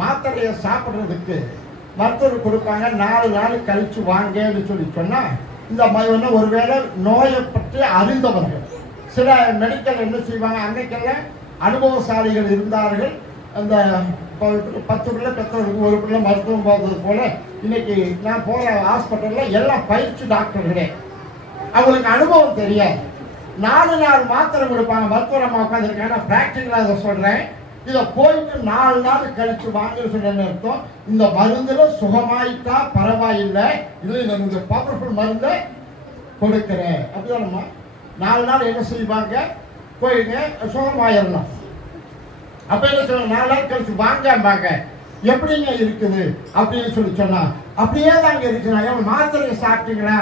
மாத்திரையை சாப்பிடுறதுக்கு மருத்துவர் கொடுப்பாங்க. 4 நாள் கழிச்சு வாங்கன்னு சொல்லி சொன்னா இந்த மாதிரி ஒருவேளை நோயை பற்றி அறிந்தவர்கள் சில மெடிக்கல் என்ன செய்வாங்க, அன்னைக்கெல்லாம் அனுபவசாலிகள் இருந்தார்கள். அந்த 10 பிள்ளை பெற்றவர்களுக்கு ஒரு பிள்ளை மருத்துவம் போகிறது போல இன்னைக்கு நான் போற ஹாஸ்பிட்டல்ல எல்லாம் பயிற்சி டாக்டர்களே. அவங்களுக்கு அனுபவம் தெரியாது. 4 நாள் மாத்திரை கொடுப்பாங்க. மருத்துவர் அம்மா உட்காந்துருக்காங்க. நான் பிராக்டிக்கலா அதை சொல்றேன். இதை போயிட்டு 4 நாள் கழிச்சு வாங்கன்னு சொன்ன அர்த்தம் இந்த மருந்துல சுகமாயிட்டா பரவாயில்லை, இல்லை இந்த பவர்ஃபுல் மருந்தை கொடுக்கிறேன் அப்படிதானம்மா. 4 நாள் என்ன செய்வாங்க? போயிங்க சுகமாயிடலாம். அப்ப என்ன சொல்லுவாங்க? 4 நாள் கழிச்சு வாங்காம்பாங்க. எப்படிங்க இருக்குது அப்படின்னு சொல்லி சொன்னா அப்படியே தாங்க இருக்குனாங்க. மாத்திரையை சாப்பிட்டீங்களா?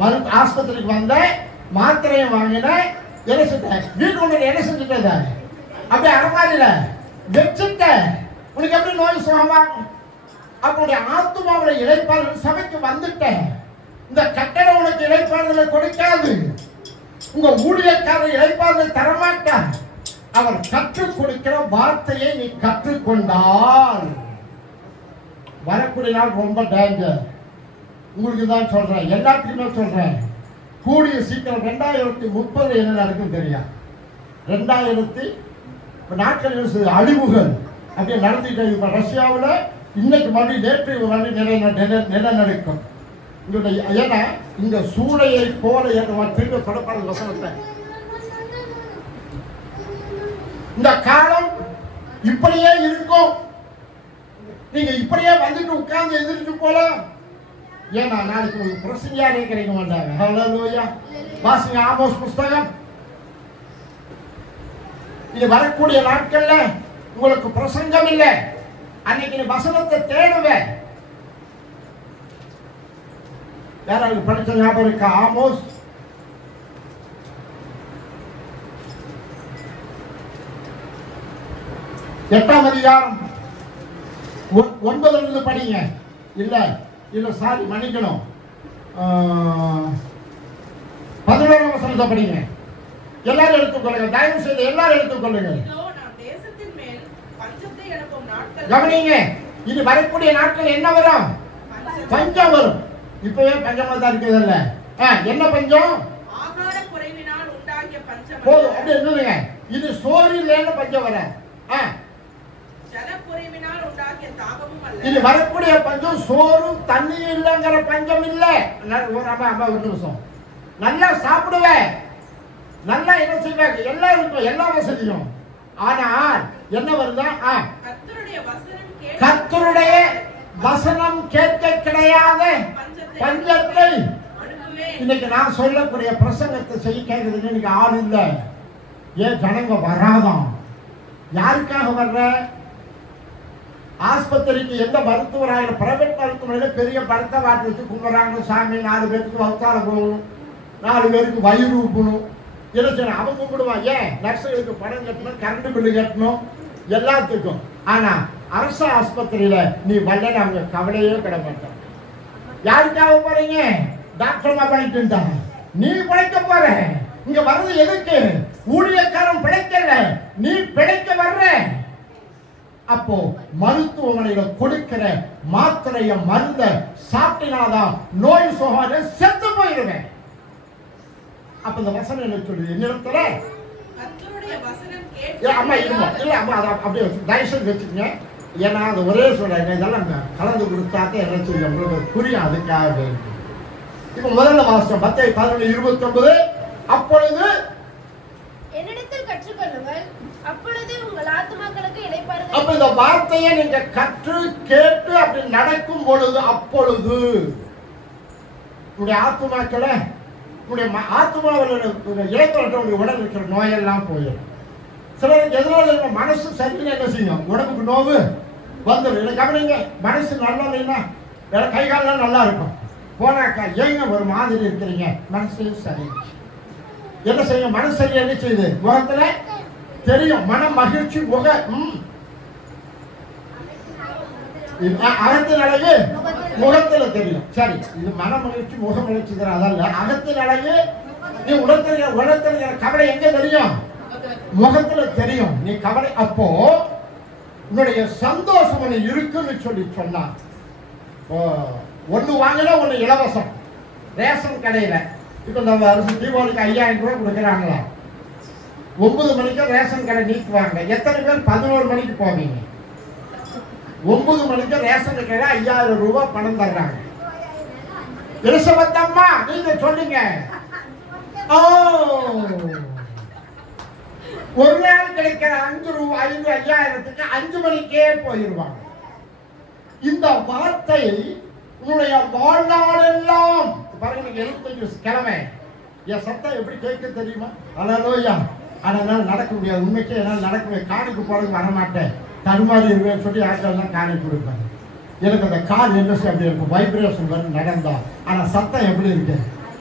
மருந்து ஆஸ்பத்திரிக்கு வந்த மாத்திரையை வாங்கின என்ன செஞ்ச வீட்டுக்குள்ள என்ன செஞ்சுட்ட அப்படி அறமாதில வச்சுட்ட உனக்கு எப்படி நோய் சுகமாகும்? அவனுடைய ஆத்மாவுல இளைப்பாறுதல் சபைக்கு வந்துட்டேன். இந்த கட்டளை உனக்கு இளைப்பாறுதலை கொடுக்காது. உங்க ஊழியக்காரர் இளைப்பாறுதல் தரமாட்டார். அவர் கற்றுக் கொடுக்கிற வார்த்தையை நீ கற்றுக்கொண்டால் வரக்கூடிய நாள் ரொம்ப டேஞ்சர். உங்களுக்கு தான் சொல்றேன், எல்லாத்துக்குமே சொல்றேன். கூடிய சீக்கிரம் 2030 என்ன நடக்கும் தெரியும். 2000 நாட்கள் அழிவுகள் அப்படியே நடந்துட்டு இப்ப ரஷ்யாவில் இன்னைக்கு மறுபடியும் நேற்று மறுபடியும் நிலநடுக்கம். ஏன்னா இந்த சூளையை போல திரும்ப தொடப்பாடு வசனத்தை இந்த காலம் இப்படியே இருக்கும். நீங்க இப்படியே வந்துட்டு உட்கார்ந்து எதிர்த்து போலாம். ஏன்னா நாளைக்கு உங்களுக்கு பிரசங்கியாரே கிடைக்க மாட்டாங்க. ஹல்லேலூயா. வாசிங்க ஆமோஸ் புஸ்தகம். இது வரக்கூடிய நாட்கள்ல உங்களுக்கு பிரசங்கம் இல்லை. அன்னைக்கு நீ வசனத்தை தேடுவேன். யாராவது படிச்ச ஞாபகம் இருக்கா? ஆமோஸ் 8ஆம் அதிகாரம் 9 இருந்து படிங்க. இல்ல சாரி மன்னிக்கணும், 11ஆம் வசனத்தை படிங்க. எல்லாரும் எடுத்துக்கொள்ளுங்க, தயவு செய்து எல்லாரும் எடுத்துக்கொள்ளுங்க. கவனிங்க, இது வரக்கூடிய நாட்கள் என்ன வரும்? பஞ்சம் வரும். இப்பவே பஞ்சமா தான் இருக்குதுல்ல. என்ன பஞ்சம்? ஆகார குறைவினால் உண்டாகிய பஞ்சம். போதும் அப்படி என்னங்க, இது சோறு இல்லைன்னு பஞ்சம் வர. ஜல குறைவினால் உண்டாகிய தாகமும் அல்ல. இது வரக்கூடிய பஞ்சம் சோறு தண்ணி இல்லைங்கிற பஞ்சம் இல்ல. அம்மா ஒரு நிமிஷம். நல்லா சாப்பிடுவேன், நல்லா என்ன செய்வாங்க, எல்லாம் இருக்கும், எல்லா வசதியும். ஆனால் என்ன வருதா? கர்த்தருடைய வசனம் கேட்க கிடையாத பஞ்சத்தை. இன்னைக்கு நான் சொல்லக்கூடிய பிரசங்கத்தை செய்ய கேட்கறதுக்கு இன்னைக்கு ஆள் இல்லை. ஏன் ஜனங்க வராதான்? யாருக்காக வர்ற? ஆஸ்பத்திரிக்கு எந்த மருத்துவராக பிரைவேட் மருத்துவமனையில பெரிய படத்தை வாட்டி வச்சு கும்பிட்றாங்க. சாமி 4 பேருக்கு வவுத்தார போகணும், 4 பேருக்கு வயிறு ஊப்பணும், என்ன செய்யணும்? அவன் கும்பிடுவான். ஏன்? நர்ஸுகளுக்கு பணம் கட்டணும், கரண்ட் பில்லு கட்டணும், எல்லாத்துக்கும். ஆனா அரசு ஆஸ்பத்திரியில நீ வரலன்னு அவங்க கவலையே கிட மாட்டாங்க. யாருக்காக போறீங்க? டாக்டர்மா பண்ணிட்டு நீ பிழைக்க போற. இங்க வர்றது எதுக்கு? ஊழியக்காரன் பிழைக்கல, நீ பிழைக்க வர்ற. அப்போ மருத்துவமனையில கொடுக்கிற மாத்திரைய மருந்த சாப்பிட்டாதான் நோய் சுகாதார செத்து போயிடுவேன். அப்ப இந்த வசனம் என்ன சொல்லுது? என்னிடத்துல அம்மா இருமா இல்ல அம்மா அதை அப்படியே வச்சு தயவுசெய்து வச்சுக்கங்க. ஏன்னா அது ஒரே சொல்றாங்க, இதெல்லாம் கலந்து கொடுத்தாக்க என்ன செய்ய உங்களுக்கு புரியும். அதுக்காக இப்ப முதல்ல வாசம் 10:11-29. அப்பொழுது என்னிடத்தில் கற்றுக்கொள்ளுங்கள், அப்பொழுது உங்கள் ஆத்துமாக்களுக்கு இளைப்பாறுதல். அப்ப இந்த வார்த்தையை நீங்க கற்று கேட்டு அப்படி நடக்கும் பொழுது, அப்பொழுது உங்களுடைய ஆத்துமாக்களை, உங்களுடைய ஆத்துமாவில் இளைப்பாறுதல், உடல் இருக்கிற நோயெல்லாம் போயிடும். சிலருக்கு எதனால மனசு சரின்னு என்ன செய்யும்? உடம்புக்கு நோவு வந்துடும். கவனிங்க, மனசு நல்லா இல்லைன்னா கை காலெல்லாம் நல்லா இருக்கும். போனாக்கா ஏங்க ஒரு மாதிரி இருக்கிறீங்க, மனசு சரி. என்ன செய்யும்? மனசு சரி என்ன செய்யுது? முகத்துல தெரியும். மன மகிழ்ச்சி அகத்தின் அழகு முகத்துல தெரியும். சரி, இது மன மகிழ்ச்சி முக மகிழ்ச்சி தர அதல்ல. அகத்தின் அழகு நீ உலகத்துல கவலை எங்க தெரியும்? முகத்துல தெரியும். நீ கவலை அப்போ உன்னுடைய சந்தோஷம் ஒண்ணு இருக்குன்னு சொல்லி சொன்னா, ஒண்ணு வாங்கினா ஒண்ணு இலவசம். ரேஷன் கடையில இப்ப நம்ம அரசு தீபாவளிக்கு 5000 ரூபாய் கொடுக்குறாங்களா? 9 மணிக்கு ரேஷன் கடை நீக்குவாங்க. எத்தனை பேர் 11 மணிக்கு போவீங்க? 9 மணிக்கு ரேஷன் கடையில 5000 ரூபாய் பணம் தர்றாங்க. எலிசபெத்தம்மா நீங்க சொல்லுங்க. ஒரு நாள் கிடைக்கிற 5,000க்கு 5 மணிக்கே போயிடுவாங்க. இந்த வார்த்தை உன்னுடைய வாழ்நாளெல்லாம் பாருங்க. 75 கிழமை என் சத்தம் எப்படி கேட்க தெரியுமா? அல்லேலூயா. அதனால நடக்க முடியாது. உண்மைக்கே என்னால் நடக்க முடியாது. காணிக்கு போறதுக்கு வரமாட்டேன், தடுமாறி இருவேன்னு சொல்லி ஆட்கள் காணி கொடுப்பாங்க. எனக்கு அந்த கால் என்ன அப்படி இருக்கும், வைப்ரேஷன் வந்து நடந்தா. ஆனா சத்தம் எப்படி இருக்கு?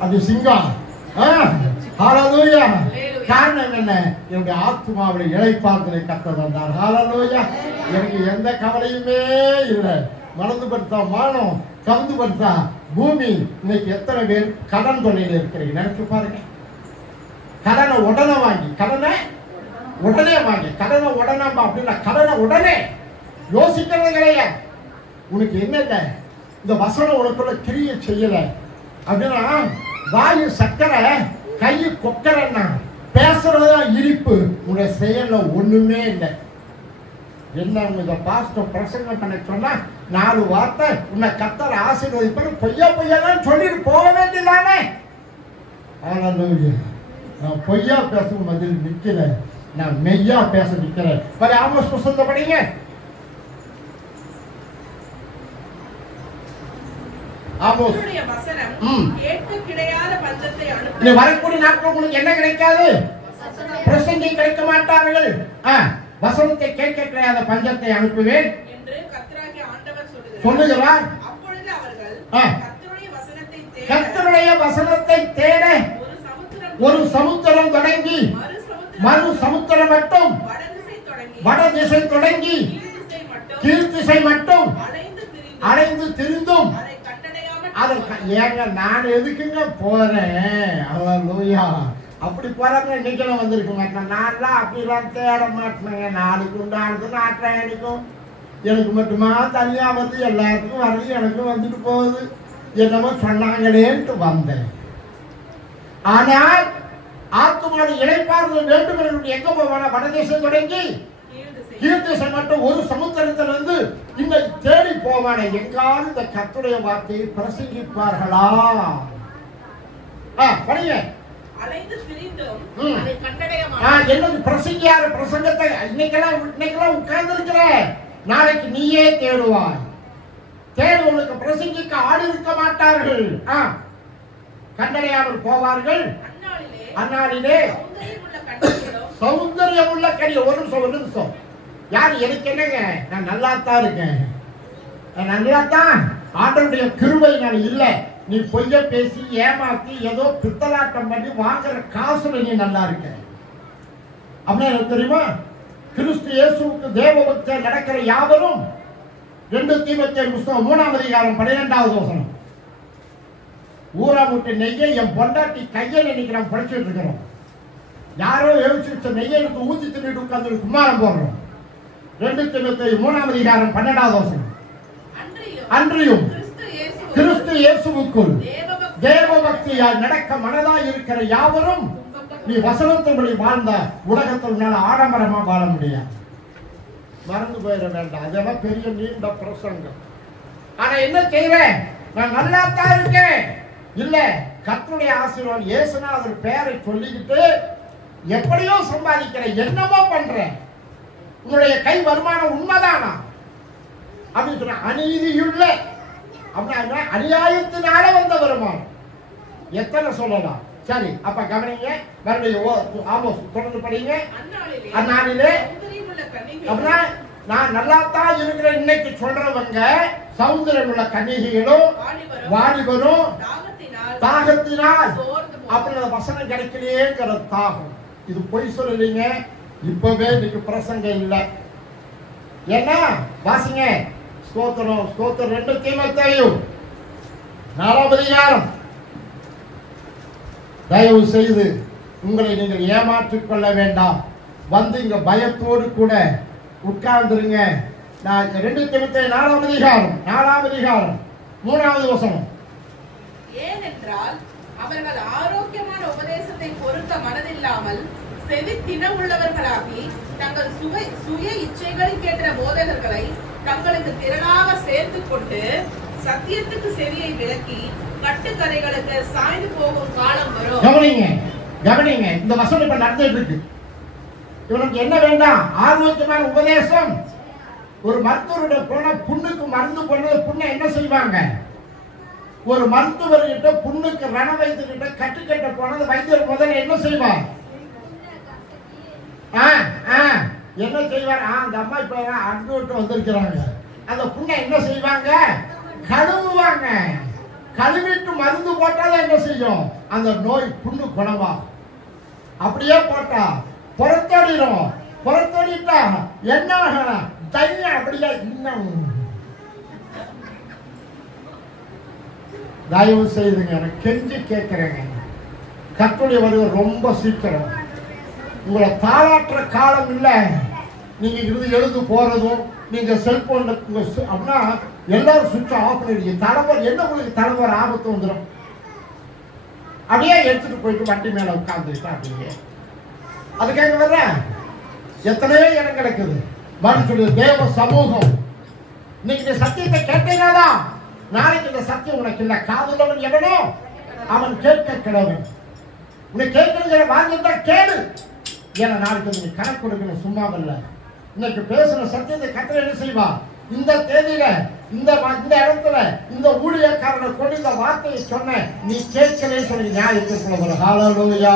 அது சிங்கம். ஹalleluya. காரணம் என்ன? என்னுடைய ஆத்துமாவில் இளைப்பாறுதலை கர்த்தர் தந்தார். ஹalleluya. எனக்கு எந்த கவலையுமே இல்லை. மனது படுத்தா மானம், கவுந்து படுத்தா பூமி. இன்னைக்கு எத்தனை பேர் கடன் தொல்லையில் இருக்கிறீங்க நினைச்சு பாருங்க. கடனை உடனே வாங்கி, கடனை அப்படின்னா கடனை உடனே யோசிக்கிறது கிடையாது. உனக்கு என்ன இல்லை, இந்த வசனம் உனக்குள்ள கிரியை செய்யல அப்படின்னா வாயு சக்கரை, கை கொக்கரைன்னா பேசுறதா இனிப்பு, உன்னுடைய செயல்ல ஒண்ணுமே இல்லை. என்ன இதை பாஸ்டர் பிரசங்கம் பண்ண சொன்னா 4 வார்த்தை உன்னை கர்த்தர் ஆசீர்வதிப்பாரு, பொய்யெல்லாம் சொல்லிட்டு போக வேண்டியதானே. நான் பொய்யா பேசும் பதில் நிக்கல, நான் மெய்யா பேச நிக்கிறேன். ஆமோஸ் புத்தகத்தை படிங்க. வரக்கூடிய நாட்கள் உங்களுக்கு என்ன கிடைக்காது? பிரசங்கி கிடைக்க மாட்டார்கள். வசனத்தை கேட்க கிடையாத பஞ்சத்தை அனுப்புவேன் என்று கர்த்தராகிய ஆண்டவர் சொல்லுகிறார். அப்பொழுது அவர்கள் கர்த்தருடைய வசனத்தை தேட ஒரு சமுத்திரம் தொடங்கி மறு சமுத்திரம் மட்டும் வடதிசை தொடங்கி கீழ்த்திசை மட்டும் அலைந்து திரிந்தும் அதை கண்டடையாமல் அதற்கு ஏங்க நான் எதுக்குங்க போறேன்? ஹல்லேலூயா. அப்படி போறவங்க இன்னைக்கெல்லாம் வந்திருக்குங்க. நான்லாம் அப்படிலாம் தேட மாட்டேங்க. நாளைக்கு உண்டானது நாட்டேன். எனக்கு மட்டுமா தனியா வந்து எல்லாருக்கும் வருது, எனக்கும் வந்துட்டு போகுது. என்னமோ சொன்னாங்களேன்ட்டு வந்தேன். ஆனால் ஆத்துமாவை இளைப்பாறுதல் வேண்டும் என்று எங்க போவான? வடதேசம் தொடங்கி கீழ்த்திசை மட்டும் ஒரு சமுத்திரத்திலிருந்து இந்த தேடி போவான. எங்காலும் இந்த கர்த்தருடைய வார்த்தையை பிரசங்கிப்பார்களா? படிங்க. அலைந்து திரிந்தும் அதை கண்டடையாமல் என்னது பிரசங்கியார பிரசங்கத்தை இன்னைக்கெல்லாம் உட்கார்ந்து இருக்கிற, நாளைக்கு நீயே தேடுவாய். தேடுவனுக்கு பிரசங்கிக்க ஆள் இருக்க மாட்டார்கள். கண்டடையாமல் போவார்கள். அந்நாளிலே சௌந்தரியம் உள்ள கனி. ஒரு நிமிஷம். யாரு? எனக்கு என்னங்க, நான் நல்லாத்தான் இருக்கேன். நல்லாத்தான். ஆண்டவருடைய கிருபை நான் இல்லை. நீ பொய்ய பேசி ஏமாத்தி ஏதோ பித்தலாட்டம் பண்ணி வாங்குற காசுல நீ நல்லா இருக்க அப்படின்னா எனக்கு தெரியுமா? கிறிஸ்து இயேசுவுக்கு தேவபக்தர் நடக்கிற யாவரும் 2 தீமோத்தேயு புத்தகம் 3ஆம் அதிகாரம் 12வது வசனம். ஊரா முட்டை நெய்யை என் பொண்டாட்டி கையில் நினைக்கிறோம், படிச்சுட்டு இருக்கிறோம். யாரோ எழுச்சி வச்ச நெய்யை எடுத்து ஊத்தி தின்னுட்டு உட்கார்ந்து குமாரம் போடுறோம். 2 தீமோத்தேயு 3ஆம் அதிகாரம் 12வது வசனம். அன்றியும் கிறிஸ்து இயேசுவுக்குள் தேவபக்தியால் நடக்க மனதாய் இருக்கிற யாவரும் நீ வசனத்தின்படி வாழ்ந்த உலகத்தினால ஆடம்பரமா வாழ முடியாது. மறந்து போயிட வேண்டாம். அதெல்லாம் பெரிய நீண்ட பிரசங்கம். ஆனா என்ன செய்வேன்? நான் நல்லா தான் இருக்கேன். இல்ல, கர்த்தருடைய ஆசீர்வாதம் இயேசுநாதர் பேரை சொல்லிக்கிட்டு எப்படியோ சம்பாதிக்கிறேன், என்னமோ பண்றேன். உன்னுடைய கை வருமானம் உண்மைதானா அப்படின்னு சொன்ன அநீதியுள்ள அப்படின்னா அநியாயத்தினால வந்த வருமானம் எத்தனை சொல்லலாம். சரி, அப்ப கவனிங்க. மறுபடியும் ஆமோஸ் தொடர்ந்து படிங்க. அந்நாளிலே அப்படின்னா நான் நல்லாத்தான் இருக்கிறேன் இன்னைக்கு சொல்றவங்க சௌந்தரியம் உள்ள கன்னிகைகளும் வாலிபரும் தாகத்தினால் அப்படிங்கிற வசனம் கிடைக்கலையேங்கிற தாகம். இது பொய் சொல்லலைங்க. இப்பவே இன்னைக்கு பிரசங்கம் இல்லை. ஏன்னா வாசிங்க. ஸ்தோத்திரம் ஸ்தோத்திரம். 2 தீமோத்தேயு 4ஆம் அதிகாரம். தயவு செய்து உங்களை நீங்கள் ஏமாற்றிக் கொள்ள வேண்டாம். வந்து இங்க பயத்தோடு கூட உட்கார்ந்துருங்க. நான் 2 தீமோத்தேயு 4ஆம் அதிகாரம் 3வது வசனம். ஏனென்றால் அவர்கள் ஆரோக்கியமான உபதேசத்தை பொறுக்க மனதில்லாமல் செவித்தின உள்ளவர்களாகி தங்கள் சுய இச்சைகளுக்கேற்ற போதகர்களை தங்களுக்கு திரளாக சேர்த்து கொண்டு சத்தியத்துக்கு செவியை விலக்கி கட்டுக்கதைகளுக்கு சாய்ந்து போகும் காலம் வரும். கவனிங்க. இந்த வசனம் இப்ப நடந்துட்டு இருக்கு. இவனுக்கு என்ன வேண்டாம்? ஆரோக்கியமான உபதேசம். ஒரு மருத்துவருடைய போன புண்ணுக்கு மருந்து பண்ணது புண்ணை என்ன செய்வாங்க? ஒரு மருத்துவர்கிட்ட புண்ணுக்கு ரண வைத்துக்கிட்ட கட்டுக்கட்ட போனது வைத்தியர் முதல்ல என்ன செய்வார்? என்ன செய்வார்? அந்த அம்மா இப்ப அன்பு வந்திருக்கிறாங்க. அந்த புண்ணை என்ன செய்வாங்க? கழுவுவாங்க. கழுவிட்டு மருந்து போட்டாதான் என்ன செய்யும்? அந்த நோய் புண்ணு குணமாகும். அப்படியே போட்டா புறத்தோடிடும். புறத்தோடிட்டா என்ன ஆகலாம்? தைரியம் அப்படியே இன்னும். தயவு செய்துங்க, நான் கெஞ்சி கேட்கிறேங்க. கர்த்தருடைய வருகை ரொம்ப சீக்கிரம். உங்களை தாளாற்ற காலம் இல்லை. நீங்க எழுந்து போறதும் நீங்க செல்போன்ல அப்படின்னா எல்லாரும் சுவிட்ச் ஆஃப் பண்ணிடுங்க. தலைவர் என்ன உங்களுக்கு தலைவர் ஆபத்து வந்துடும். அப்படியே எடுத்துட்டு போயிட்டு வண்டி மேல உட்கார்ந்துட்டா அப்படிங்க. அதுக்காக வர்ற எத்தனையோ இடம் கிடைக்குது. மறு சொல்லுது தேவ சமூகம். இன்னைக்கு இந்த சத்தியத்தை கேட்டீங்கதான் நாளைக்கு இந்த சத்தியம் உனக்கு இல்லை. காதுள்ளவன் எவனோ அவன் கேட்க கிடவன். உன்னை கேட்கிற வாங்கிட்டா கேளு. ஏன்னா நாளைக்கு நீங்க கணக்கு கொடுக்கணும். சும்மா இல்ல. இன்னைக்கு பேசுற சத்தியத்தை கர்த்தர் என்ன செய்வா? இந்த தேதியில இந்த இடத்துல இந்த ஊழியக்காரனை கொண்டு இந்த வார்த்தையை சொன்ன நீ கேட்கலே சொல்லி நியாயத்திற்குள்ள ஹல்லேலூயா.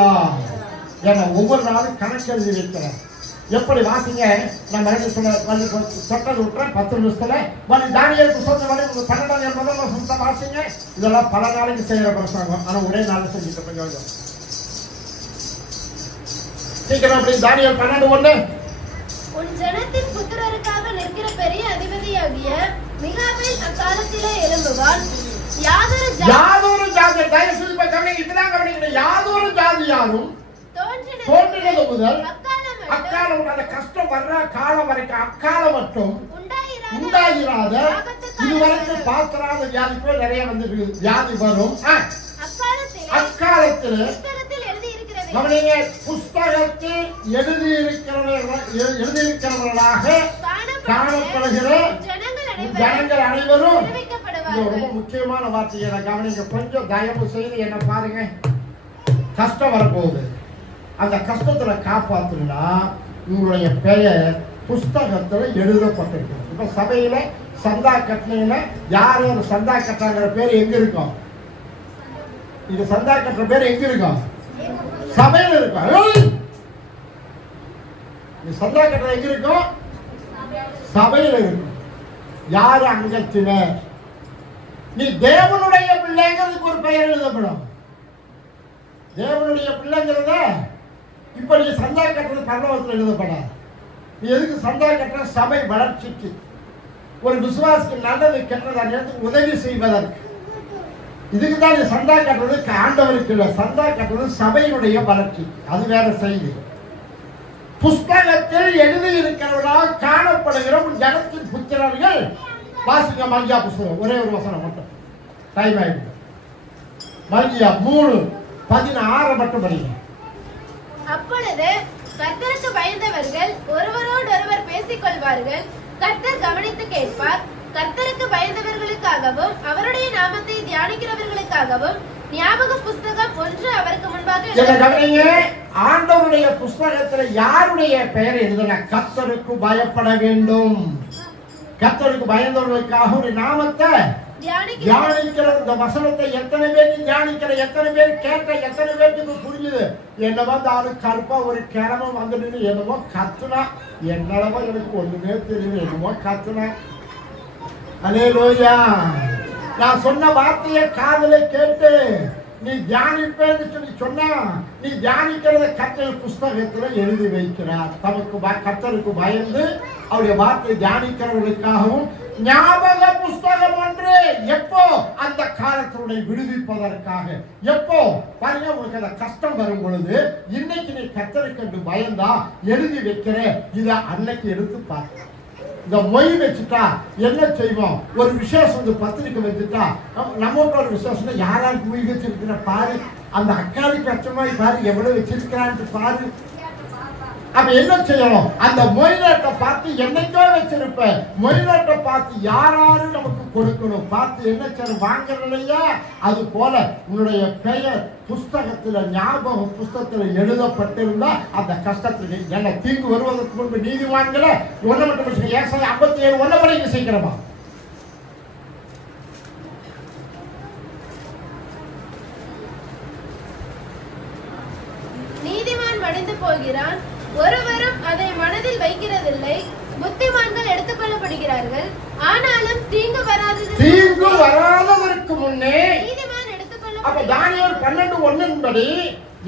ஏன்னா ஒவ்வொரு நாளும் கணக்கு எழுதி வைக்கிறேன். எப்படி வாசிங்க? நான் சொன்னது விட்டுறேன் 10 நிமிஷத்துல தானியேல் புத்தகத்தை 12ஆம் வசனத்தை வாசிங்க. இதெல்லாம் பல நாளைக்கு செய்யற பிரசங்கம். ஆனா ஒரே நாள் செஞ்சுட்டு கொஞ்சம் சீக்கிரம். அப்படி தானியேல் 12:1 உன் ஜனத்தின் புத்திரருக்காக நிற்கிற பெரிய அதிபதியாகிய மிகாவேல் அக்காலத்திலே எழும்புவான். யாதொரு ஜாதி இப்பதான் கவனிக்கணும். யாதொரு ஜாதியாரும் தோன்றினது முதல் அக்காலம் அந்த கஷ்டம் வர்ற காலம் வரைக்கும் அக்காலம் மட்டும் உண்டாயிராத இதுவரைக்கும் பார்க்கறாத வியாதி போய் நிறைய வந்து வியாதி வரும். அக்காலத்தில் கவனிங்க, புஸ்தகத்தில் எழுதியிருக்கிறவர்களாக காணப்படுகிற ஜனங்கள் அனைவரும். ரொம்ப முக்கியமான வார்த்தையை கவனிங்க, கொஞ்சம் தயவு செய்து என்ன பாருங்க. கஷ்டம் வரப்போகுது, அந்த கஷ்டத்துல காப்பாத்துனா உங்களுடைய பெயர் புஸ்தகத்துல எழுதப்பட்டிருக்கு. இப்ப சபையில சந்தா கட்டின யாரும் சந்தா கட்டுறாங்கிற பேர் எங்க இருக்கும்? இது சந்தா கட்டுற பேர் எங்க இருக்கும்? சபையில இருக்கும். சந்தா கட்டுற எங்க இருக்கும்? சபையில இருக்கும். யாரு அங்கத்தினர்? நீ தேவனுடைய பிள்ளைங்கிறதுக்கு ஒரு பெயர் எழுதப்படும். தேவனுடைய பிள்ளைங்கிறத இப்ப நீ சந்தா கட்டுறது பரலோகத்தில் எழுதப்படாது. நீ எதுக்கு சந்தா கட்டுற? சபை வளர்ச்சிக்கு, ஒரு விசுவாசிக்கு நல்லது கெட்டதை உதவி செய்வதற்கு. இதுக்கு தான் நீ சந்தா கட்டுறது ஆண்டவருக்கு இல்லை. சந்தா கட்டுறது சபையினுடைய வளர்ச்சி. அது வேற செய்தி. புஸ்தகத்தில் எழுதி இருக்கிறவர்களால் காணப்படுகிற ஜனத்தின் புத்திரர்கள். வாசிக்க மல்கியா புஸ்தகம், ஒரே ஒரு வசனம் மட்டும், டைம் ஆயிடுது. மல்கியா 3:16 மட்டும் படிங்க. அப்பொழுது கர்த்தருக்கு பயந்தவர்கள் ஒருவரோடொருவர் பேசிக் கொள்வார்கள். கர்த்தர் கவனித்து கேட்பார். கர்த்தருக்கு பயந்தவர்களுக்காகவும் அவருடைய நாமத்தை தியானிக்கிறவர்களுக்காகவும் ஞாபக புஸ்தகம் ஒன்று அவருக்கு முன்பாக. ஆண்டவருடைய புஸ்தகத்துல யாருடைய பெயர் எழுதுன? கர்த்தருக்கு பயப்பட வேண்டும். கர்த்தருக்கு பயந்தவர்களுக்காக ஒரு நாமத்தை தியானிக்கிற இந்த வசனத்தை எத்தனை பேர் தியானிக்கிற, எத்தனை பேர் கேட்ட, எத்தனை பேருக்கு புரிஞ்சுது? என்னவோ அந்த ஆளு கருப்பா ஒரு கிழமை வந்துட்டு என்னமோ கத்துனா, என்னளவோ எனக்கு ஒண்ணுமே தெரியல, என்னமோ கத்துனா. அல்லேலூயா. நான் சொன்ன வார்த்தையை காதுல கேட்டு நீ தியானிப்பேன்னு சொல்லி சொன்னா, நீ தியானிக்கிறத கர்த்தர் புஸ்தகத்துல எழுதி வைக்கிறார். தமக்கு கர்த்தருக்கு பயந்து அவருடைய வார்த்தை தியானிக்கிறவர்களுக்காகவும் ஞாபக புஸ்தகம் ஒன்று. எப்போ? அந்த காலத்தினுடைய விடுவிப்பதற்காக. எப்போ பாருங்க, உங்களுக்கு அந்த கஷ்டம் வரும் பொழுது இன்னைக்கு நீ கர்த்தருக்கு பயந்தா எழுதி வைக்கிற, இத அன்னைக்கு எடுத்து பார்க்க. இந்த மொய் வச்சுட்டா என்ன செய்வோம்? ஒரு விசேஷம் பத்திரிக்கை வச்சுட்டா, நம்மகிட்ட ஒரு விசேஷம் யாராருக்கு மொய் வச்சிருக்கிற பாரு, அந்த அக்காளுக்கு அச்சமாய் பாரு, எவ்வளவு வச்சிருக்கிறான்னு பாரு. அப்ப என்ன செய்யணும்? அந்த மொய்நாட்டை பார்த்து என்னைக்கோ வச்சிருப்ப மொய்நாட்டை பார்த்து யாராரு நமக்கு கொடுக்கணும் பார்த்து என்ன செய்யணும்? வாங்கறது இல்லையா? அது போல உன்னுடைய பெயர் புஸ்தகத்துல ஞாபக புஸ்தகத்துல எழுதப்பட்டிருந்தா அந்த கஷ்டத்துக்கு என்ன தீங்கு வருவதற்கு முன்பு நீதிமான்களை ஒன்ன மட்டும் ஏசாயா 57:1 படிக்க சீக்கிரமா. நீதிமான் மடிந்து போகிறான், ஒருவரும் அதை மனதில் வைக்கிறதில்லை. புத்திமான்கள் எடுத்துக் கொள்ளப்படுகிறார்கள், ஆனாலும் தீங்கு வராததற்கு முன்னே நீதிமான் எடுத்துக் கொள்ள. அப்ப தானியேல் 12:1 படி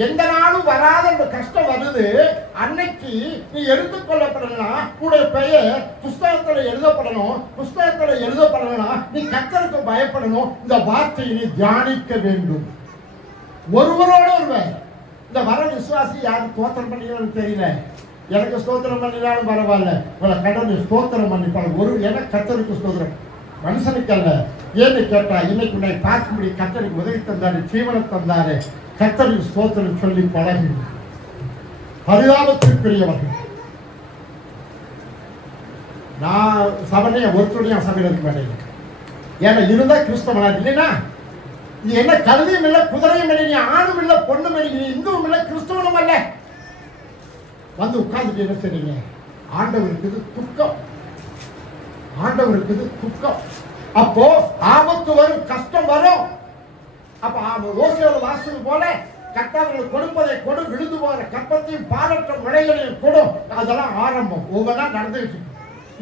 எந்த நாளும் வராத அந்த கஷ்டம் வருது, அன்னைக்கு நீ எடுத்துக் கொள்ளப்படணும். உன்னுடைய பெயர் புஸ்தகத்துல எழுதப்படணும். புஸ்தகத்துல எழுதப்படணும்னா நீ கர்த்தருக்கு பயப்படணும். இந்த வார்த்தையை நீ தியானிக்க வேண்டும். ஒருவரோட ஒருவர். இந்த வர விசுவாசி யாரு ஸ்தோத்திரம் பண்ணிக்கணும்னு தெரியல. எனக்கு ஸ்தோத்திரம் பண்ணினாலும் பரவாயில்ல, உங்களை கடவுள் ஸ்தோத்திரம் பண்ணிப்பாங்க. ஒரு எனக்கு கர்த்தருக்கு ஸ்தோத்திரம், மனுஷனுக்கு அல்ல. ஏன்னு கேட்டா இன்னைக்கு உன்னை பார்க்கும்படி கர்த்தருக்கு உதவி தந்தாரு, ஜீவனை தந்தாரு. கர்த்தருக்கு ஸ்தோத்திரம் சொல்லி பழகி பரிதாபத்திற்குரியவர்கள். நான் சபையை ஒருத்தருடைய சபையில் இருக்க மாட்டேங்க. ஏன்னா இருந்தா கிறிஸ்தவனா இல்லைன்னா நீ என்ன கழுதியும் இல்லை, குதிரையும் இல்லை, நீ ஆணும் இல்லை, பொண்ணும் இல்லை, நீ இந்துவும் இல்லை, கிறிஸ்தவனும் அல்ல. வந்து உட்கார்ந்துட்டு என்ன செய்றீங்க? ஆண்டவருக்கு இது துக்கம், ஆண்டவருக்கு இது துக்கம். அப்போ ஆபத்து வரும், கஷ்டம் வரும். அப்ப ஓசியோட வாசல் போல கர்த்தர்கள் கொடுப்பதை கொடு, விழுந்து போகிற கற்பத்தையும் பாலற்ற மழைகளையும் கொடும். அதெல்லாம் ஆரம்பம், ஒவ்வொன்றா நடந்துகிட்டு.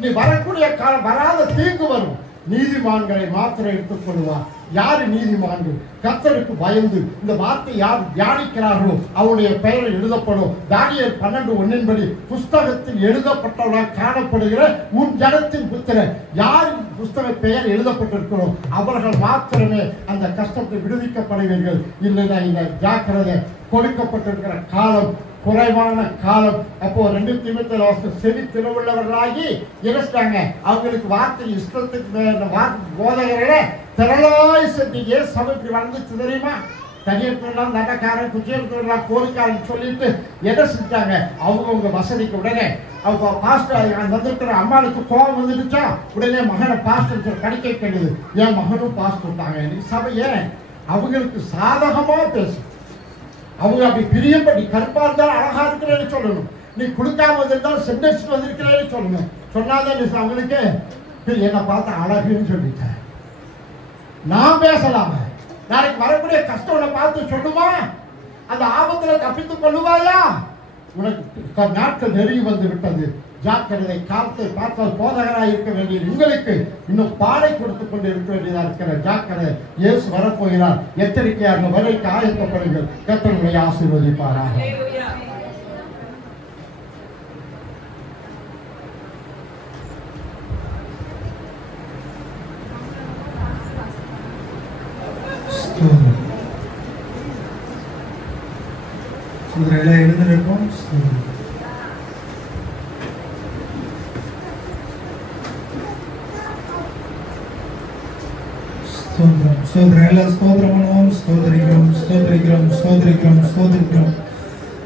நீ வரக்கூடிய காலம் வராத தீங்கு வரும். நீதிமான்களை மாத்திரம் எடுத்துக் கொள்வார். யாரு நீதிமான்கள்? கர்த்தருக்கு பயந்து இந்த வார்த்தை யார் தியானிக்கிறார்களோ அவருடைய பெயரில் எழுதப்படும். தானியேல் 12:1 புஸ்தகத்தில் எழுதப்பட்டவர்களாக காணப்படுகிற உன் ஜனத்தின் புத்திரர் யார் புஸ்தக பெயர் எழுதப்பட்டிருக்கிறோ அவர்கள் மாத்திரமே அந்த கஷ்டத்தை விடுவிக்கப்படுவீர்கள். இல்லைன்னா இந்த ஜாக்கிரதை, கொடுக்கப்பட்டிருக்கிற காலம் குறைவான காலம். அப்போ 2 தீமோத்தேயுல செவி திறவுள்ளவர்களாகி இறச்சிட்டாங்க. அவங்களுக்கு வார்த்தை இஷ்டத்துக்கு போதகர்களே திரளாய் செஞ்சீங்க. சபை இப்படி வந்துச்சு தெரியுமா? தனியெடுத்துலாம் தண்டக்காரன் குச்சியெடுத்துலாம் கோரிக்காரன் சொல்லிட்டு என்ன செஞ்சாங்க? அவங்கவுங்க வசதிக்கு உடனே அவங்க பாஸ்டர் வந்திருக்கிற அம்மாளுக்கு கோபம் வந்துடுச்சா உடனே மகனை பாஸ்டர் படிக்க வேண்டியது. என் மகனும் பாஸ்டர் தாங்க. இன்னைக்கு சபை ஏன் அவங்களுக்கு சாதகமா பேசு. அவங்க அப்படி பிரியப்படி கருப்பா இருந்தாலும் அழகா இருக்கிறேன்னு சொல்லணும். நீ கொடுக்காம இருந்தாலும் சென்டெக்ஸ் வந்திருக்கிறேன்னு சொல்லணும். சொன்னாதான் அவங்களுக்கு என்னை பார்த்து அழகுன்னு சொல்லிட்டேன். நான் பேசலாம நாளைக்கு வரக்கூடிய கஷ்டம் பார்த்து சொல்லுமா? அந்த ஆபத்துல தப்பித்துக் கொள்ளுவாயா? உனக்கு நாட்கள் நெருங்கி வந்து விட்டது. ஜாக்கிரதை. காலத்தை பார்த்தால் போதகராக இருக்க வேண்டியது உங்களுக்கு இன்னும் பாடை கொடுத்துக் கொண்டு இருக்க வேண்டியதா இருக்கிற ஜாக்கிரதை. இயேசு வரப்போகிறார். எச்சரிக்கையாக வரைக்கு ஆயத்தப்படுங்கள். கர்த்தரை ஆசீர்வதிப்பாராக. எல்லாம் எழுந்திருப்போம்.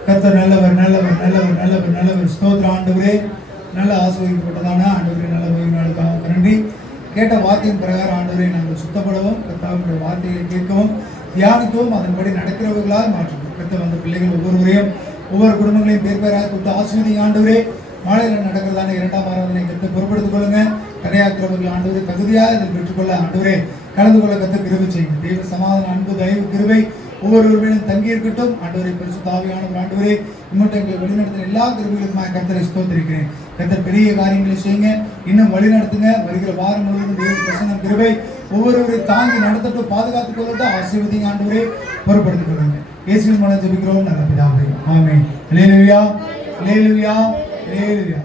கர்த்தர் நல்லவர் நல்லவர் நல்லவர் நல்லவர் நல்லவர். ஸ்தோத்திரம் ஆண்டவரே. நல்ல ஆசீர்வதிக்கப்பட்டதான ஆண்டவரே நல்ல நாளுக்காக நன்றி. கேட்ட வார்த்தையின் பிரகாரம் ஆண்டவரை நாங்கள் சுத்தப்படவும் கர்த்தாவுடைய வார்த்தைகளை கேட்கவும் தியானிக்கவும் அதன்படி நடக்கிறவர்களால் மாற்றவும் கர்த்தர் வந்த பிள்ளைகள் ஒவ்வொருவரையும் ஒவ்வொரு குடும்பங்களையும் பேர் பேராக கொடுத்து ஆசீர்வதி ஆண்டவரே. மாலையில் நடக்கிறதான 2ஆம் ஆராதனை கற்று பொறுப்படுத்திக் கொள்ளுங்க. கரையாக்கிறவர்கள் ஆண்டவரே தகுதியாக இதில் பெற்றுக்கொள்ள ஆண்டவரே கலந்து கொள்ள கற்று கிருபை செய்யுங்க. தெய்வ சமாதான அன்பு தயவு கிருபை ஒவ்வொருவருடையும் தங்கி இருக்கட்டும். ஆண்டவரை பரிசுத்த ஆவியானவர் ஆண்டவரே இம்மட்டும் எங்களை வழிநடத்துகிற எல்லா கிருபைகளுக்குமாக கர்த்தரை ஸ்தோத்திரிக்கிறேன். கர்த்தர் பெரிய காரியங்களை செய்யுங்க. இன்னும் வழி நடத்துங்க. வருகிற வாரம் முழுவதும் தெய்வ பிரசன்னம் கிருபை ஒவ்வொருவரையும் தாங்கி நடத்தட்டும், பாதுகாத்துக் கொள்ளட்டும். ஆசீர்வதிங்க ஆண்டவரே, பொறுப்படுத்திக் கொள்ளுங்க. இயேசுவின் மூலம் ஜெபிக்கிறோம் நல்ல பிதாவே. ஆமென். அல்லேலூயா அல்லேலூயா அல்லேலூயா.